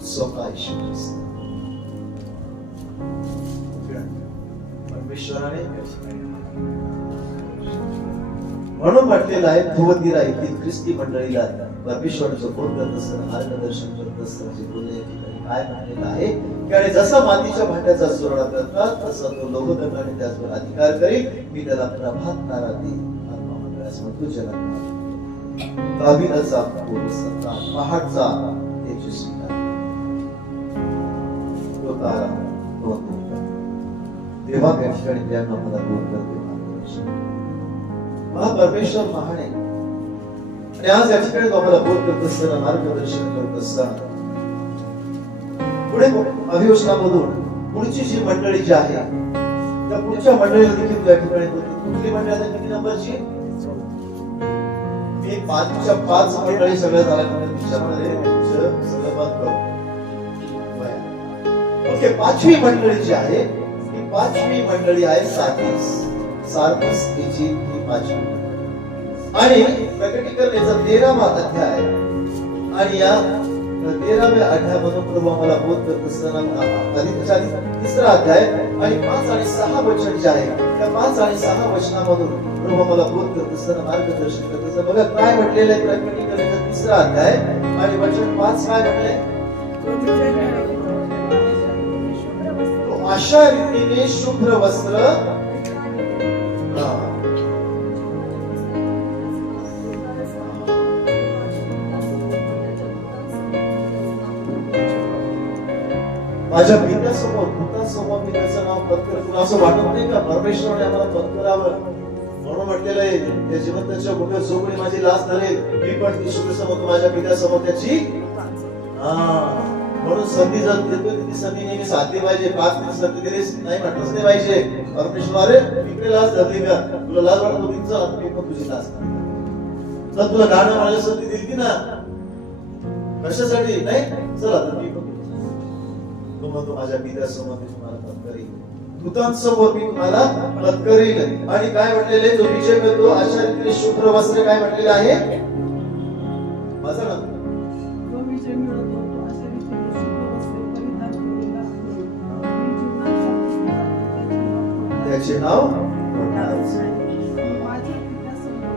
स्वतः येशू ख्रिस्त. परमेश्वराने म्हणून म्हटलेलं आहे थुवतीरा येथील ख्रिस्ती मंडळीला परमेश्वराचं बोध करत असताना मार्गदर्शन करत असताना जे बोलले काय म्हटलेलं आहे की आणि जसा मातीच्या भांड्याचा सुरडा करतात तसा तो लोहदंडाने त्याचवर अधिकार करील. मी त्याला प्रभात तारा देईन. आत्मामंडळास म्हणतो जगात दाविदाचा सत्ता पहाडचा तेजस्वी तो तारा तो अंधकार. तेव्हा त्या ठिकाणी ज्यांना मला बोध करते मला परमेश्वर महान आहे. आणि आज या ठिकाणी तो आम्हाला बोध करत असताना मार्गदर्शन करत असताना पुढे अभिवचनामधून पुढची जी मंडळी जी आहे त्या पुढच्या मंडळीला देखील त्या ठिकाणी कुठली मंडळी आता किती नंबरची? मी 5च्या 5 मंडळी सगळ्या झाल्यानंतर विचारमध्ये सगळं बंद करतो. ओके, 5वी मंडळी जी आहे ही 5वी मंडळी आहे सार्दिस हिची ही 5वी. आणि प्रकटीकरणाचा 13वा अध्याय आणि या 13व्या अध्यायामधून प्रभू आम्हाला बोध करत असताना 3रा अध्याय आणि 5 आणि 6 वचन जे आहे त्या 5 आणि 6 वचनामधून प्रभू आम्हाला बोध करत असताना मार्गदर्शन करत असताना बघा काय म्हटलेलं आहे. प्रकटीकरणाचा 3रा अध्याय आणि वचन 5 काय म्हटलंय? अशा रीतीने शुभ्र वस्त्र माझ्या पित्यासमोर भूतासमोर मी त्याचं नाव पत्कर. तुला असं वाटत नाही का परमेश्वराने आम्हाला पत्करावं म्हणून म्हटलेलं आहे त्या जिवंताच्या मुखात जो कोणी माझी लाच धरेल मी पण ती शुभ्रसमोर माझ्या पित्यासमोर त्याची म्हणून संधी जर देतोय ती संधी नेहमी साधली पाहिजे. 5 संधी दिलीस नाही म्हटलंच नाही पाहिजे. परमेश्वर इकडे लाच धरली का तुला लाज वाटत होती चल आता मी पण तुझी लाच जर तुला गाणं माझ्या संधी दिली ना कशासाठी नाही चल आता मी पण तो माझ्या पित्यासमोर मी तुम्हाला पत्करीन. दूतांसमोर मी तुम्हाला पत्करीन. आणि काय म्हटलेले जो विजय मिळतो अशा रीतीने शुभ्र वस्त्र काय म्हटलेले आहे माझा ना जो विजय मिळवतो तो अशा रीतीने शुभ्र वस्त्रे परिधान केलेला आहे. त्याचे नाव माझ्या पित्यासमोर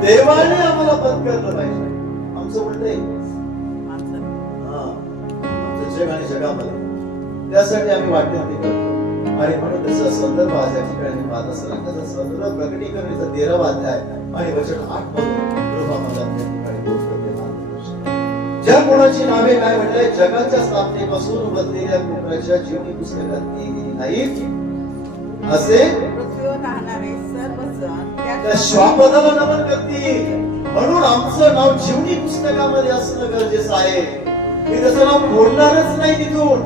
देवाने आम्हाला पत्करलं पाहिजे. आमचं उलट आहे आमचं जग आणि जगामध्ये त्यासाठी आम्ही वाटणी करतो. आणि म्हणून त्याचा संदर्भ आज या ठिकाणी पाहत असताना त्याचा संदर्भ प्रकटीकरणाचा 13वा अध्याय आणि वचन 8 मधून आम्हाला त्या ठिकाणी बोध करते. ज्या कोणाची नावे काय म्हटलंय जगाच्या स्थापनेपासून बदलेल्या कोकणाच्या जीवनी पुस्तकात लिहिलेली नाहीत असे पृथ्वीवर राहणारे सर्वजण त्या श्वापदाला नमन करतील. म्हणून आमचं नाव जीवनी पुस्तकामध्ये असणं गरजेचं आहे. मी त्याचं नाव फोडणारच नाही तिथून.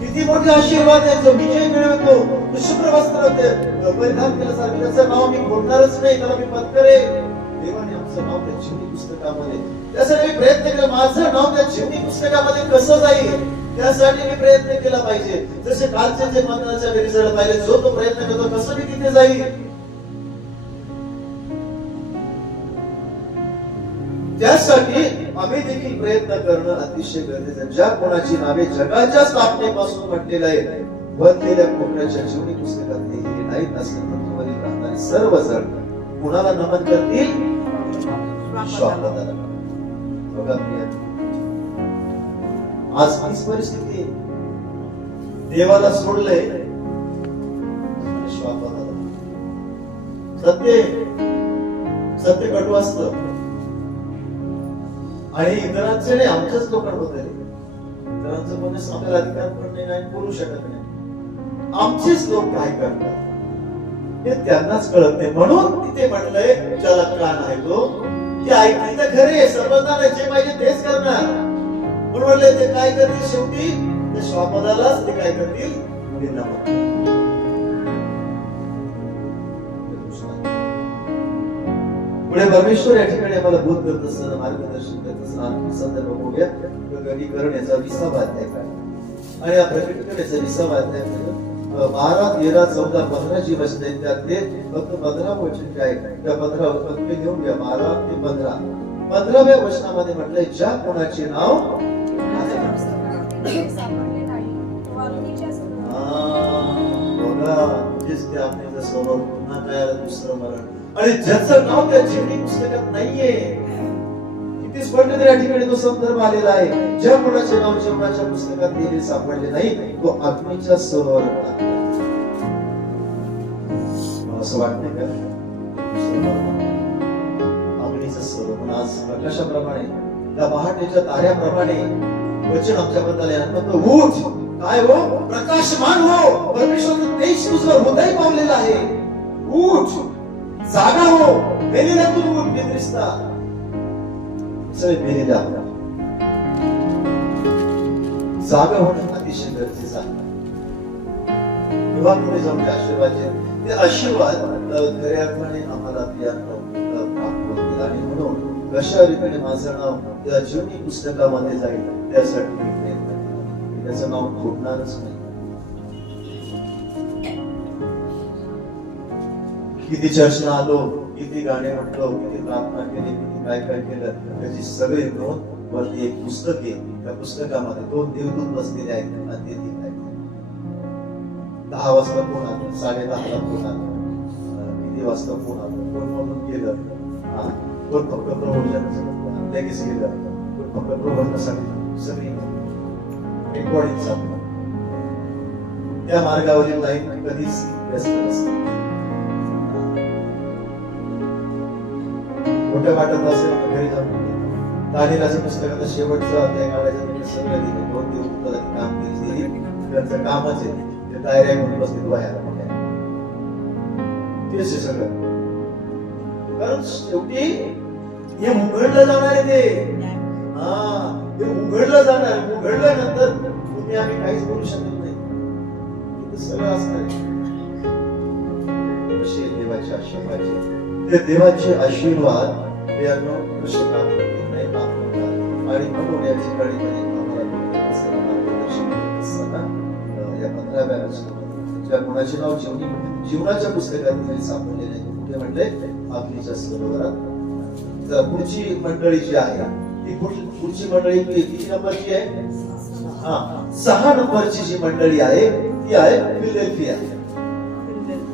किती मोठे आशीर्वाद आहे जो विजय मिळवतो तो शुभ्र वस्त्र परिधान केल्यासारखं त्याचं नाव मी फोडणारच नाही. त्याला मी पत्करेन. देवाने आमचं नाव त्या जीवनी पुस्तकामध्ये त्यासाठी मी प्रयत्न केला. माझं नाव त्या जीवनी पुस्तकामध्ये कसं जाईल त्यासाठी मी प्रयत्न केला पाहिजे. जसे कालचे जे मंदिराच्या घरी जर पाहिले जो तो प्रयत्न करतो कसं मी तिथे जाईल. त्यासाठी आम्ही देखील प्रयत्न करणं अतिशय गरजेचं आहे. ज्या कोणाची नावे जगाच्या स्थापनेपासून म्हटलेलं आहे बनलेल्या कोकणाच्या जीवनी पुस्तकात लिहिलेली नाहीत असे पृथ्वीवरील राहणारे सर्वजण कुणाला नमन करतील? श्वापदाला. बघा आज हीच परिस्थिती आहे. देवाला सोडलंय आणि श्वापदाला. सत्य कटू असतं आणि इतरांचे नाही आमच्याच लोकांबद्दल इतरांचं कोणी आपल्याला अधिकार पण नाही बोलू शकत नाही. आमचेच लोक काय करतात हे त्यांनाच कळत नाही. म्हणून तिथे म्हटलंय ज्याला कान आहे तो की ऐकली तर खरे समजणार जे पाहिजे तेच करणार. म्हणून म्हटलंय ते काय करतील शेवटी त्या श्वापदालाच ते काय करतील पुढे परमेश्वर या ठिकाणी आम्हाला बोध करत असताना मार्गदर्शन करत असताना संदर्भ बघूया. प्रकटीकरण याचा 20वा अध्याय काय आणि या प्रकटीकरण याचा 20वा अध्याय 12, 13, 14, 15 जी वचन आहेत त्यातले फक्त 15 वचन जे आहे त्या 15 वचन घेऊन घ्या. 12 ते 15. 15व्या वचनामध्ये म्हटलंय ज्या कोणाचे नाव बघा म्हणजेच ते आपल्याला स्वभाव पुन्हा काय दुसरं मरण आणि ज्याचं नाव त्या जीवनी पुस्तकात नाहीये. किती स्पष्ट या ठिकाणी तो संदर्भ आलेला आहे. ज्या कोणाचे नाव जीवनाच्या पुस्तकात लिहिले सापडले नाही तो आत्मेच्या सरोवरात. असं वाटतंय का अग्नीचं सरोवर आज प्रकाशाप्रमाणे त्या पहाटेच्या ताऱ्याप्रमाणे वचन आमच्याबद्दल आहे. उठ काय हो प्रकाशमान हो परमेश्वराचं तेज तुझं हृदय पावलेलं आहे. उठ जागा हो मेलेल्यातून उठ बेदरिस्ता सगळे मेलेल्या जागा होणं अतिशय गरजेचं आहे. तेव्हा पुढे जाऊन ते आशीर्वाद ते आशीर्वाद खऱ्या अर्थाने आम्हाला प्राप्त होतील आणि म्हणून कशा रीतीने माझं नाव त्या जीवनी पुस्तकामध्ये जाईल त्यासाठी मी प्रयत्न केला. त्याचं नाव खोडणारच नाही. किती चर्चा आलो किती गाणे म्हटलो किती प्रार्थना केली किती काय काय केलं त्याची सगळी नोंद वरती एक पुस्तक आहे. त्या पुस्तकामध्ये 2 देवदूत बसलेले आहेत आणि ते ठीक आहे. 10 वाजता कोण आलं 10:30ला कोण आलं किती वाजता कोण आलं कोण म्हणून गेलं कोण फक्त प्रवचनाचं लगेच गेलं कोण फक्त प्रवचनासाठी सगळी रेकॉर्डिंग चालू. त्या मार्गावरील लाईन कधीच व्यस्त नसते. मोठ्या वाटत असेल घरी जाऊन दानिलाचं पुस्तकाचं शेवटचं अध्याय काढायचं म्हणजे सगळं दिलं 2 दिवस त्याला काम केली त्यांचं कामच आहे. ते डायरेक्ट म्हणून बसले बाहेर तेच आहे सगळं. कारण शेवटी हे उघडलं जाणार आहे ते ते उघडलं जाणार. उघडल्यानंतर तुम्ही आम्ही काहीच बोलू शकत नाही. सगळं असणार देवाचे आशीर्वाद ते देवाचे आशीर्वाद कसे प्राप्त होतील नाही प्राप्त होतात आणि म्हणून या ठिकाणी या 15व्या वचनामध्ये ज्या कोणाचे नाव जीवनाच्या पुस्तकात सापडलेले कुठे म्हटले अग्नीच्या सरोवरात. पुढची मंडळी जी आहे ती पुढची मंडळी किती नंबरची आहे 6 नंबरची जी मंडळी आहे ती आहे फिलडेल्फिया.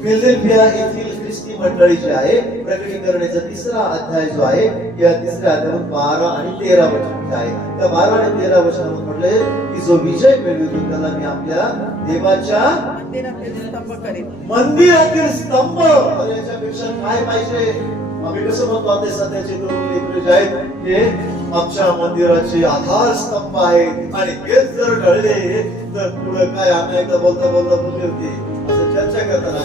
फिलडेल्फिया येथील ख्रिस्ती मंडळी जी आहे प्रकटीकरणाचा 3रा अध्याय जो आहे या 3ऱ्या अध्यायात 12 आणि 13 वचन आहे. त्या 12 आणि 13 वचनामध्ये म्हटले की जो विजय मिळवितो त्याला मी आपल्या देवाच्या मंदिरातील स्तंभ याच्यापेक्षा काय पाहिजे. आम्ही कसं म्हणतो आता सध्याचे लेकरं जे आहेत हे आमच्या मंदिराचे आधार स्तंभ आहेत आणि हेच जर ढळले तर पुढे काय आम्ही एकदा बोलता बोलले होते असं चर्चा करताना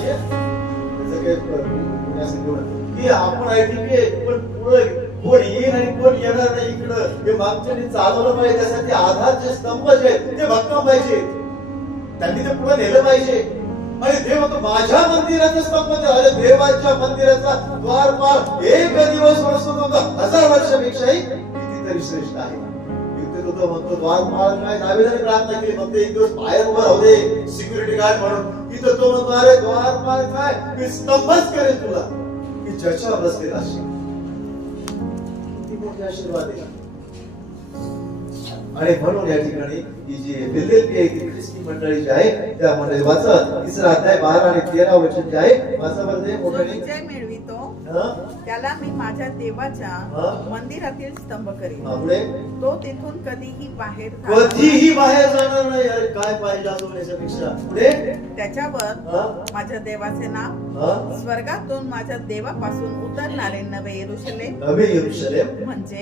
की आपण आहे ठीक आहे पण पुढे कोण येईल आणि कोण येणार नाही इकडं हे मागच्याने चालवलं पाहिजे. त्यासाठी आधारचे स्तंभ जे आहेत ते भक्कम पाहिजे. त्यांनी ते पुढे नेलं पाहिजे. आणि देव म्हणतो माझ्या मंदिराचं स्तंभ अरे देवाच्या मंदिराचा द्वारपाल एक दिवस म्हणतो 1000 वर्षापेक्षाही कितीतरी श्रेष्ठ आहे. तो म्हणतो द्वारपाल काय दावेदारी प्रार्थना केली फक्त एक दिवस बाहेर उभं राहू दे सिक्युरिटी गार्ड म्हणून. तिथं तो म्हणतो अरे द्वारपाल काय मी स्तंभच करेल तुला की ज्याच्यावर बसलेला असेल. किती मोठे आशीर्वाद आहे. आणि म्हणून या ठिकाणी ही जी फिलडेल्फिया येथील ख्रिस्ती मंडळी जी आहे त्यामध्ये वाचा 3रा अध्याय 12 आणि 13 वचन जे आहे वाचा बरं विजय मिळवितो त्याला मी माझ्या देवाच्या मंदिरातील स्तंभ करेन. तो तिथून कधीही बाहेर जाणार नाही. अरे काय पाहिजे अजून याच्यापेक्षा पुढे त्याच्यावर माझ्या देवाचे नाव स्वर्गातून माझ्या देवापासून उतरणारे नवे येरुशलेम म्हणजे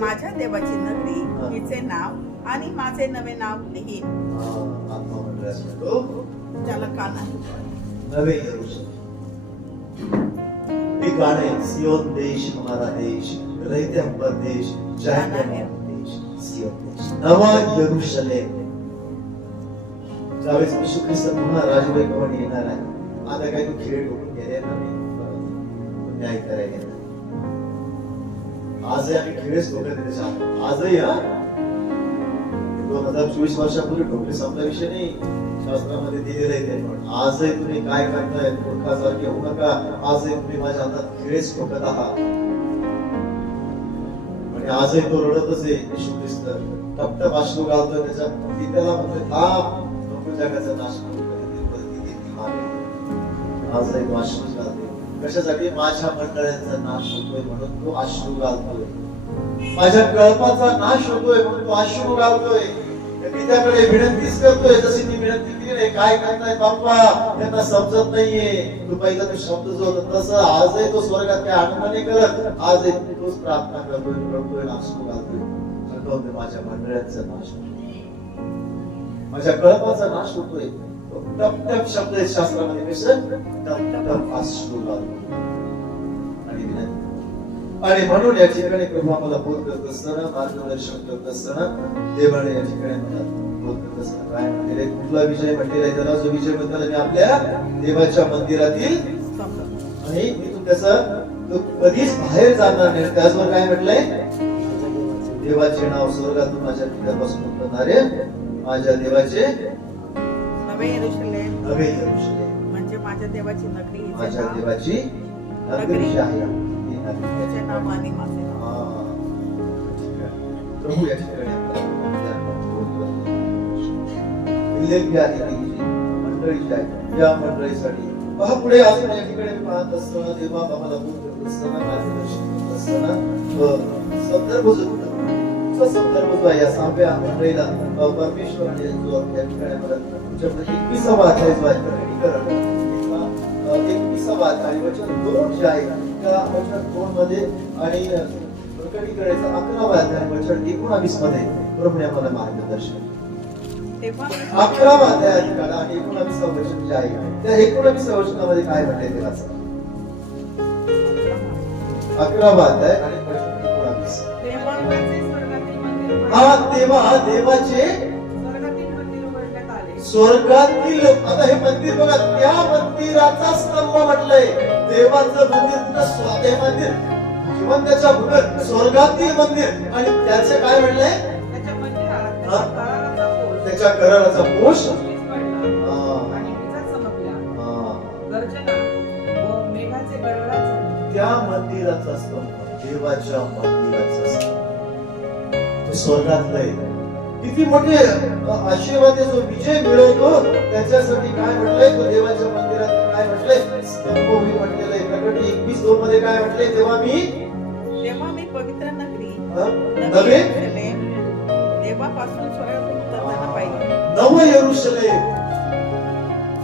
माझ्या देवाची नगरी हिचे नाव आणि माझे नवे नाव लिहीन. त्याला कान आहे नवे येरुशलेम एक गाणे सियोन देश हमारा देश रहते हम परदेश जाएंगे हम देश सियोन देश नवा येरुशलेम. ज्यावेळेस येशू ख्रिस्त पुन्हा राजवैभवाने येणार आहे. आता काय तू खेळ ठोकून गेले ना मी न्याय करायला आजही आम्ही खेळच ठोकत त्याच्या आजही 2024 वर्षापूर्वी ठोकले संपला विषय नाही. शास्त्रामध्ये दिलेलं आहे ते. पण आजही तुम्ही काय करताय, मूर्खासारखे होऊ नका. आजही तुम्ही माझ्या हातात खिळेच ठोकत आहात. आणि आजही तो रडतच आहे. येशू ख्रिस्त टपटप अश्रू घालतोय त्याच्या पित्याला म्हणतोय, थांब, नको जगाचा नाश करू, आजही तो अश्रू घालतोय. कशासाठी? माझ्या मंडळाचा नाश होतोय म्हणून तो अश्रू घालतोय. माझ्या कळपाचा नाश होतोय म्हणून तो अश्रू घालतोय. पित्याकडे विनंतीच करतोय, जशी मी विनंती केली रे, काय करताय बाप्पा, त्यांना समजत नाहीये. तू पहिला तो शब्द जो होता तसं आजही तो स्वर्गात काय आनंदाने करत, आजही तोच प्रार्थना करतोय, रडतोय, अश्रू घालतोय. माझ्या मंडळाचा नाश होतोय, माझ्या कळपाचा नाश होतोय. टपटप शब्द आहे शास्त्रामध्ये, कसं टपटप अश्रू घालतोय आणि विनंती. आणि म्हणून या ठिकाणी प्रभू आम्हाला बोध करत असताना, मार्गदर्शन करत असताना, देवाने या ठिकाणी मला बोध करत असताना काय म्हणलेले, कुठला विजय म्हटलेला आहे त्याला, जो विजय म्हणताना मी आपल्या देवाच्या मंदिरातील, आणि तिथून त्याचा तो कधीच बाहेर जाणार नाही. त्याचवर काय म्हटलंय, देवाचे नाव स्वर्गातून माझ्या पित्यापासून उतरणारे माझ्या देवाचे नवे यरूशलेम, नवे यरूशलेम म्हणजे माझ्या देवाची नगरी, माझ्या देवाची नगरी जी आहे, त्याचे नाव आणि माझे नाव. प्रभू या ठिकाणी मंडळी जी आहे, या मंडळीसाठी पहा पुढे अजून या ठिकाणी पाहत असताना, देवा आम्हाला बोध करत असताना, मार्गदर्शन करत असताना संदर्भ संदर्भ जो आहे या 6व्या मंडळीला परमेश्वराने जो या ठिकाणी मला तुमच्या 21वा अध्याय जो आहे प्रकटीकरण 21वा अध्याय वचन 2 जे आहे त्या वचन 2 मध्ये आणि प्रकटीकरणाचा 11वा अध्याय वचन 19 मध्ये प्रभूने आम्हाला मार्गदर्शन. 11वा अध्याय काढा आणि 19वा वचन जे आहे त्या 19व्या वचनामध्ये काय म्हटले ते वाचा. 11वा अध्याय आणि वचन 19. हा तेव्हा देवाचे स्वर्गातील, आता हे मंदिर बघा, त्या मंदिराचा स्तंभ म्हटलंय. देवाचं मंदिर, ते मंदिर किंवा त्याच्या पुढे स्वर्गातील मंदिर, आणि त्याचे काय म्हटलंय, त्याच्या कराराचा पोष त्या मंदिराचा स्तंभ, देवाच्या मंदिराचा स्तंभ स्वर्गातला आहे. किती मोठे आशीर्वाद जो विजय मिळवतो त्याच्यासाठी काय म्हटलंय, तो देवाच्या मंदिरात काय म्हटलंय, स्तंभ म्हटलेलं आहे. प्रकट 21:2 मध्ये काय म्हटलंय, तेव्हा मी पवित्र नगरी नवे देवापासून स्वर्गातून उतरताना पाहिजे. नव यरूशलेम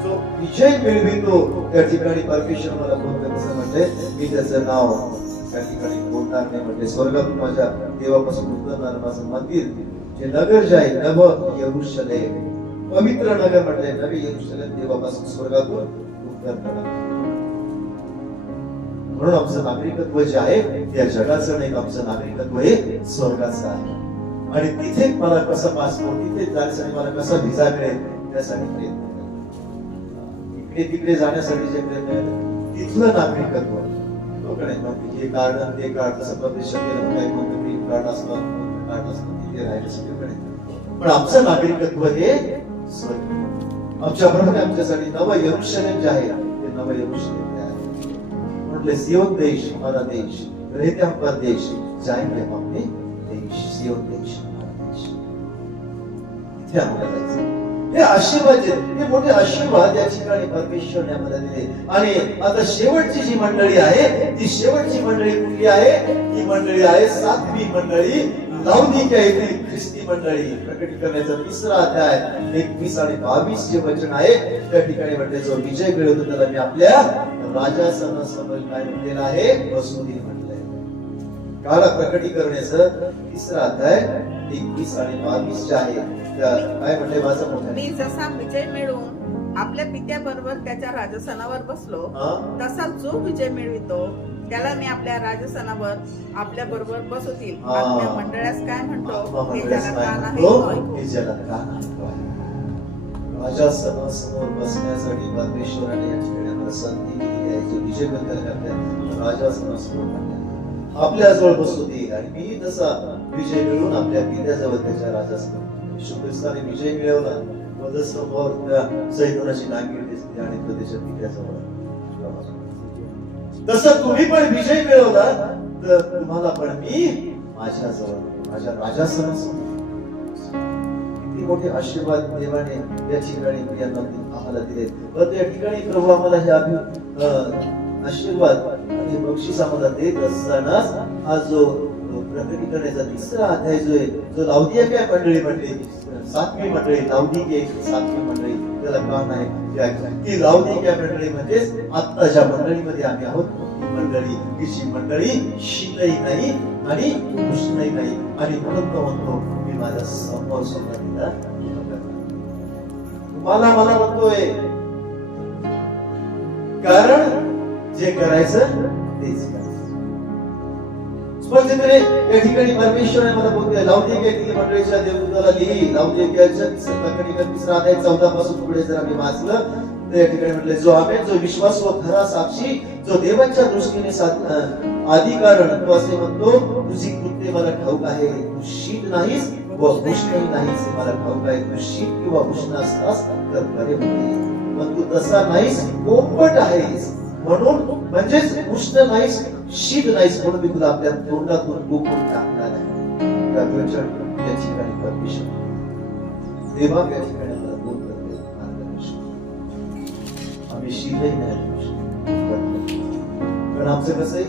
जो विजय मिळवितो, त्या ठिकाणी परमेश्वर मला बोलतो कसं म्हटलंय, मी त्याचं नाव त्या ठिकाणी बोलणार नाही. म्हणजे स्वर्गातून माझ्या देवापासून उतरणार माझं मंदिर, जे नगर जे आहे नव यरूशलेम, पवित्र नगर म्हटलंय. नवी यरूशलेम देवापासून स्वर्गातून उतरणार. म्हणून आमचं नागरिकत्व जे आहे त्या जगाचं नाही, आमचं नागरिकत्व हे स्वर्गाचं आहे. आणि तिथे मला कसं पासपोर्ट, तिथे जाण्यासाठी मला कसा व्हिसा मिळेल, त्यासाठी प्रयत्न करा. इकडे तिकडे जाण्यासाठी जे प्रयत्न, तिथलं नागरिकत्व हे कार्ड ते कार्ड, तसं प्रदेशात गेलं काय कोणतं ग्रीन कार्ड असलं, कार्ड असलं तिथे राहिलं सगळीकडे. पण आमचं नागरिकत्व हे स्वर्ग. आमच्याप्रमाणे आमच्यासाठी नव यरूशलेम जे आहे ते नव यरूशलेम आहे. म्हटले सियोन देश हमारा देश, रहते हम परदेश, जाएंगे हम अपने देश. सियोन देश हमारा देश, इथे आम्हाला जायचं. हे आशीर्वाद, हे मोठे आशीर्वाद या ठिकाणी परमेश्वरने आम्हाला दिले. आणि आता शेवटची जी मंडळी आहे, ती शेवटची मंडळी कुठली आहे, ती मंडळी आहे 7वी मंडळी, लाउदिकिया येथील ख्रिस्ती मंडळी. प्रकटीकरणाचा 3रा अध्याय 21 आणि 22 जे वचन आहे त्या ठिकाणी म्हटले, जो विजय मिळवतो त्याला मी आपल्या राजासनासमोर काय म्हटलेलं आहे, बसू दे म्हटलंय. काळा प्रकटीकरणाचं 3रा अध्याय 21 आणि 22 जे आहे काय म्हटले, माझं मोठं, मी जसा विजय मिळवून आपल्या पित्याबरोबर त्याच्या राजसनावर बसलो, तसा जो विजय मिळवितो त्याला मी आपल्या राजसनावर आपल्या बरोबर बसवतील. आपल्या मंडळास काय म्हणतो, हे जगात कान आहे, हे जगात कान आहे. राजासनासमोर बसण्यासाठी परमेश्वराने या ठिकाणी आम्हाला संधी दिली आहे. जो विजय मिळवतो आपल्या राजासनासमोर आपल्या जवळ बसवतील. आणि मी तसा विजय मिळवून आपल्या पित्याजवळ त्याच्या राजासमोर, येशू ख्रिस्ताने विजय मिळवला, तो समोर सैतानाची नांगीर दिसते आणि तो त्याच्या पित्याजवळ. तसं तुम्ही पण विजय मिळवला तर तुम्हाला पण मी माझ्याजवळ माझ्या राजासनासमोर. किती मोठे आशीर्वाद देवाने या ठिकाणी प्रियांना आम्हाला दिले. व त्या ठिकाणी प्रभू आम्हाला हे आशीर्वाद आणि बक्षीस आम्हाला देत असताना हा जो प्रकटीकरणाचा तिसरा अध्याय जो आहे, जो लाउदिकिया मंडळी म्हटली, 7वी मंडळी, लाउदिकियाची 7वी मंडळी, त्याला काम आहे ती लाउदिकिया मंडळी म्हणजेच आता ज्या मंडळीमध्ये आम्ही आहोत ती मंडळी, तिची मंडळी शीतही नाही आणि उष्णही नाही. आणि म्हणून तो म्हणतो मी माझ्या समोर सुद्धा तिला तुम्हाला मला म्हणतोय, कारण जे करायचं तेच करायचं. स्पष्टपणे या ठिकाणी परमेश्वराने मला बोलतोय, लाउदिकिया मंडळीच्या देवदूताला लिही. लाउदिकियाच्या तिसरा अध्याय 14 पासून पुढे जर आम्ही वाचलं तर या ठिकाणी म्हटले, जो आमेन, जो विश्वास व खरा साक्षी, जो देवाच्या दृष्टीने अधिकारण, तो असे म्हणतो, तुझी कृत्ये मला ठाऊक आहे, तू शीत नाहीस व उष्णही नाहीस. मला ठाऊक आहे तू शीत किंवा उष्ण असतास तर बरे होते, पण तू तसा नाहीस, कोंबट आहेस. म्हणून म्हणजेच उष्ण नाहीस, शीत नाहीस, म्हणून मी तुला आपल्या तोंडातून गोखून टाकणार आहे. या ठिकाणी परमेश्वर देवा या ठिकाणी मला बोल करते, मार्गदर्शन. आम्ही शीतही नाही, कारण आमचं कसं आहे,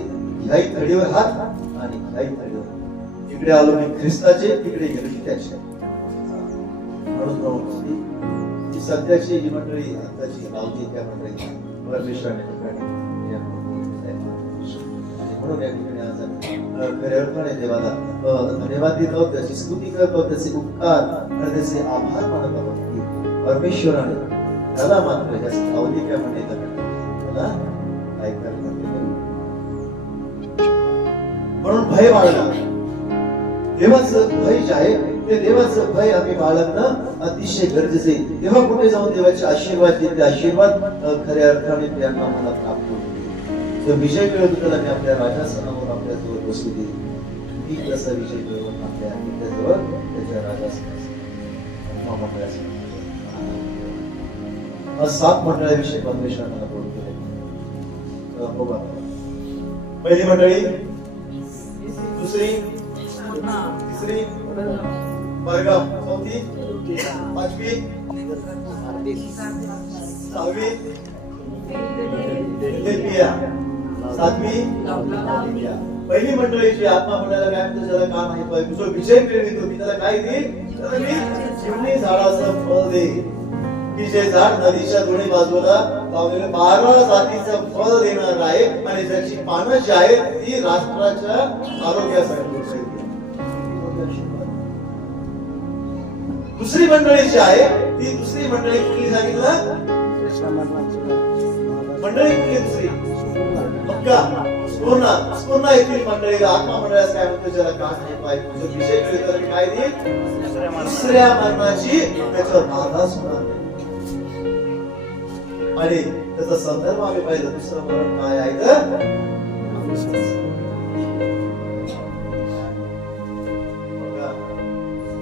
ह्याही थडीवर हात आणि ह्याही थडीवर. इकडे आलो मी ख्रिस्ताचे, तिकडे गेलो मी त्याचे. म्हणून ती सध्याची जी मंडळी, आताची लाउदिकिया मंडळी परमेश्वराने म्हणून या ठिकाणी आज खऱ्या अर्थाने देवाला धन्यवाद देत आहोत, त्याची स्तुती करत आहोत, त्याचे उपकार आणि त्याचे आभार मानत आहोत की परमेश्वराने त्याला मात्र जास्त लाउदिकिया मंडळीला त्याला ऐकायला म्हणून भय बाळगा. देवाचं भय जे आहे ते देवाचं भय आम्ही बाळगणं अतिशय गरजेचे. तेव्हा कुठे जाऊन देवाचे आशीर्वाद देते, आशीर्वाद खऱ्या अर्थाने त्यांना मला प्राप्त होते. जो विजय मिळवतो त्याला मी आपल्या राजासनावर आपल्याजवळ बसू दे. मी कसा विजय मिळवून आपल्या त्याच्याजवळ त्याच्या राजासनावर 7 मंडळाविषयी परमेश्वर मला बोलतोय. बघा, पहिली मंडळी, दुसरी, तिसरी, परगाम, चौथी, 5वी, 6वी, फिलिपिया, 7वी लाउदिकिया. पहिली मंडळीची आत्मा मंडळाला काय म्हणतो, ज्याला काम आहे, जो विजय मिळवितो मी त्याला काय देईल, तर मी चिमणी झाडाचं फळ देईल. की जे झाड नदीच्या दोन्ही बाजूला लावलेले 12 जातीचं फळ देणार आहे आणि ज्याची पानं जी आहेत ती राष्ट्राच्या आरोग्यासाठी. दुसरी मंडळी जी आहे ती दुसरी मंडळी कुठली सांगितलं, मंडळी कुठली दुसरी, स्पूर्णा येथील मंडळीला आत्मा मंडळास काय म्हणतो, ज्याला कान नाही पाहिजे, जो विजय मिळतो काय देईल, दुसऱ्या मरणाची त्याच्यावर बाधाच होणार नाही. आणि त्याचा संदर्भ आम्ही पाहिलं, दुसरं मरण काय आहे तर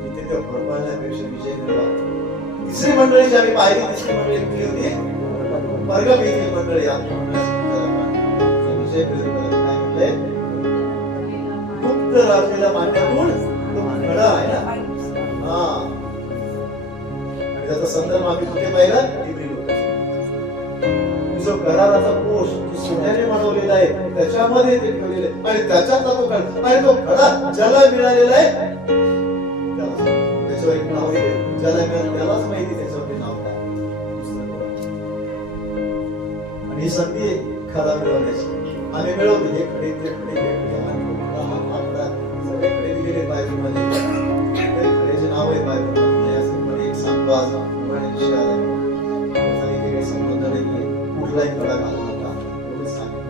इथे त्या भरपाण्यापेक्षा विजय मिळवा. तिसरी मंडळी जी आम्ही पाहिली, तिसरी मंडळी कुठली होती, परगाम येथील मंडळी. विजय मिळवला काय म्हणलंय, गुप्त राखलेल्या मान्यातून तो खडा आहे ना. आणि त्याचा संदर्भ आम्ही कुठे पाहिला, जो कराराचा कोश जो सोन्याने बनवलेला आहे त्याच्यामध्ये ते ठेवलेले आणि त्याच्यातला तो खडा आणि तो खडा ज्याला मिळालेला आहे त्याच्यावर एक नाव आहे, ज्याला मिळालं त्यालाच माहिती त्याच्यावर नाव काय. आणि ही संधी खडा मिळवण्याची आम्ही मिळवतो. हे खडे ते खडे सगळीकडे दिलेले बायबलमध्ये खडेचे नाव आहे बायबलमध्ये. एक सांगतो आज विषय आला, संबंध नाहीये, कुठलाही खडा घालू नका एवढं सांगेल.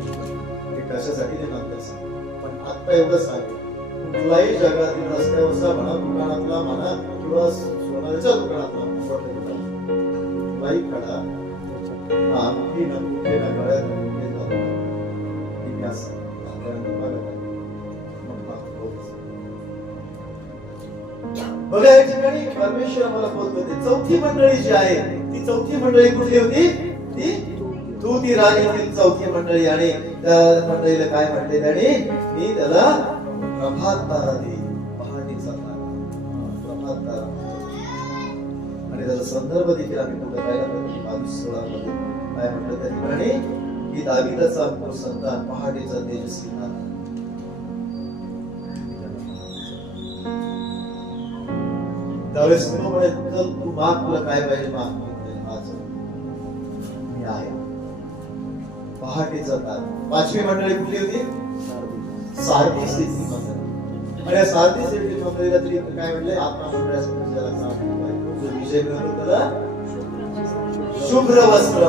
कशासाठी ते नंतर सांगेल, पण आता एवढं सांगेल, कुठलाही जगातील रस्त्यावरचा म्हणा, दुकानातला म्हणा किंवा सोनाराच्या दुकानातला कुठलाही खडा आणखी न कुठे ना गळ्यात कुठे घालू नका. बघा या ठिकाणी परमेश्वर आम्हाला बोलतो ते चौथी मंडळी जी आहे ती चौथी मंडळी कुठली होती? ती तुती राणीतील चौथी मंडळी. आणि त्या मंडळीला काय म्हटले त्याने? मी त्याला प्रभात तारा दे, पहाटेचा तारा, प्रभात तारा. आणि त्याचा संदर्भ देखील आम्ही कुठे पाहिला 22:16 मध्ये काय म्हटलं त्या ठिकाणी की दाविदाचा अंकुर संतान, पहाटेचा तेजस्वी तारा. त्यावेळेस तो म्हणे चल तू माग, तुला काय पाहिजे माग. आज मी आहे पहाटेचा तारा. पाचवी मंडळी कुठली होती? सारथीस येथील मंडळी. आणि या सारथीस येथील मंडळीला तरी काय म्हणले? आत्मा मंडळाचा जो विजय मिळवतो त्याला शुभ्र वस्त्र.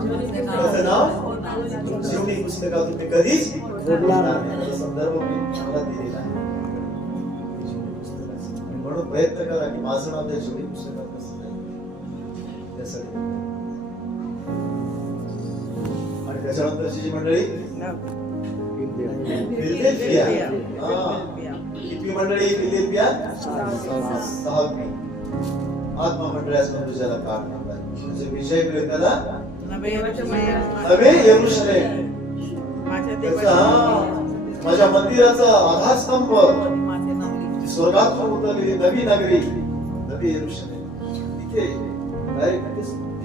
त्याचं नाव जीवनी पुस्तकात तुम्ही कधीच बोलणार नाही. त्याचा संदर्भ मी मला दिलेला आहे. म्हणून प्रयत्न करा की माझं नाव त्या जीवनी पुस्तकात असं जाईल. त्यासाठी आणि त्याच्यानंतरची जी मंडळी फिलदेल्फिया. किती मंडळी? फिलदेल्फिया 6वी. आत्मा मंडळास तुझ्याला काढ म्हणजे विषय मिळेल त्याला नवे यरूशलेम. माझ्या मंदिराचा आधारस्तंभ, स्वर्गातून उतरलेली नवी नगरी, नवी यरूशलेम. तिथे डायरेक्ट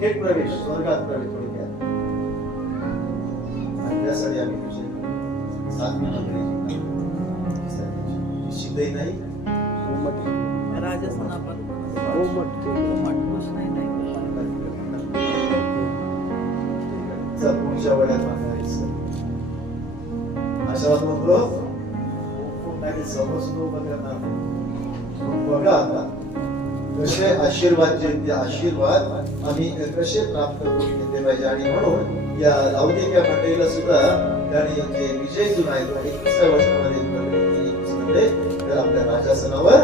थेट प्रवेश, स्वर्गात प्रवेश थोडक्यात. आणि त्यासाठी आम्ही विषय 7वी मंडळी शिकले नाही राजसनापद पुढच्या वड्यात मागायचं अशा बघा आता कसे आशीर्वाद जे ते आशीर्वाद आम्ही कसे प्राप्त करून घेतले पाहिजे. आणि म्हणून या लावणिक या मंडळीला सुद्धा त्यांनी जे विजय जुन आहे 21व्या वर्षामध्ये तर आपल्या राजासनावर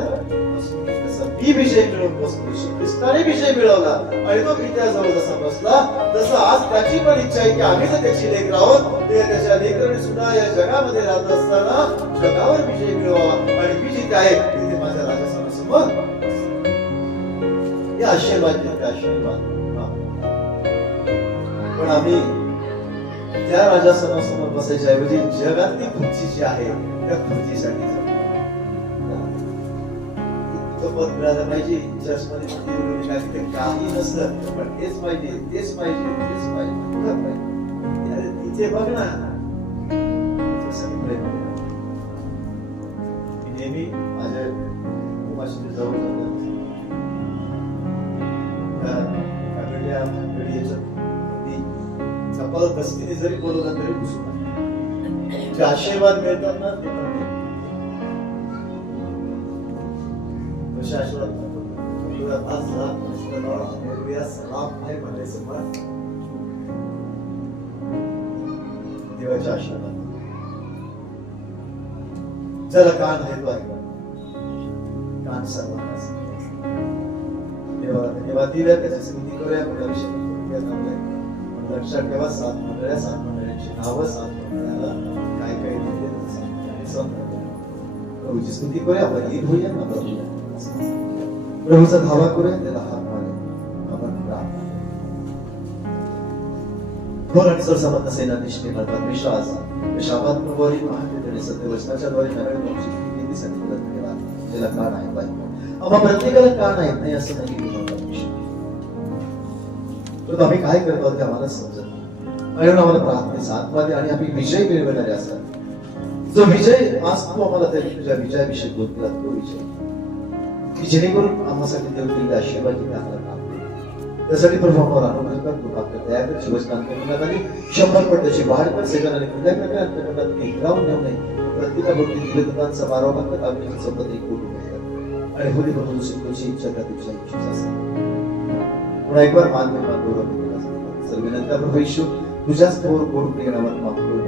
मी विजय मिळवून बसलो. येशू ख्रिस्ताने विजय मिळवला आणि तो पित्याजवळ जसा बसला तसं आज त्याची पण इच्छा आहे की आम्ही जर त्याची लेकर आहोत ते त्याच्या लेकरांनी सुद्धा या जगामध्ये राहत असताना जगावर विजय मिळवावा. आणि मी जिथे आहे तिथे माझ्या राजासनासमोर हे आशीर्वाद देते, आशीर्वाद. पण आम्ही त्या राजासनासमोर बसायच्या ऐवजी जगातली खुर्ची जी आहे त्या खुर्चीसाठी पद मिळालं पाहिजे. चर्चमध्ये काही नसतं पण तेच पाहिजे, तेच पाहिजे, तेच पाहिजे. तिथे बघ ना नेहमी माझ्या कुमाशी जवळ जबरदस्तीने जरी बोलवला तरी घुसून जे आशीर्वाद मिळतात ना ते देवाच्या आशीर्वाद. ज्याला कान आहे तो ऐका. कान सर्वांना देवाला धन्यवाद दिला. त्याची स्तुती करूया. लक्षात ठेवा 7 मंडळ्या, 7 मंडळ्यांची नावं, 7 मंडळाला काय काय दिले प्रभूची स्तुती करूया. आपण ईद होऊया ना प्रभूचा धावा करूया. त्याला हात मारे आपण थोर आणि सरसमत सेना निष्ठे म्हणतात विश्वास शाबातद्वारे महातेने सत्यवचनाच्या द्वारे नव्याने तुमची स्तुती धन्यवाद. ज्याला कान आहे पाहिजे. आम्हा प्रत्येकाला कान आहेत नाही असं नाही तर आम्ही काय करतो ते आम्हाला समजत नाही. आणि आम्हाला प्रार्थनेचा आत्मा आणि आम्ही विजय मिळवणारे असतात. जो विजय आज तू आम्हाला तुझ्या विजयाविषयी बोलला तो विजय की जेणेकरून आम्हासाठी देव दिलेले आशीर्वाद त्यासाठी प्रभू आम्हाला अनुग्रह कर. तू आपल्या तयार कर. शिवस्नान 100 पट त्याची वाढ कर. सेकंदाने कुठल्या प्रकारे ग्राउंड घेऊ नये. प्रत्येकाबद्दल दिलेदांचा 12 भाग आम्ही सोबत एक करू आणि होली प्रभू तुझी इच्छा का तुझ्या इच्छा असेल. पुन्हा एक बार मान गौरव केला सर्व विनंती प्रभू येशू तुझ्याच थोर गोड प्रेमात माफ करून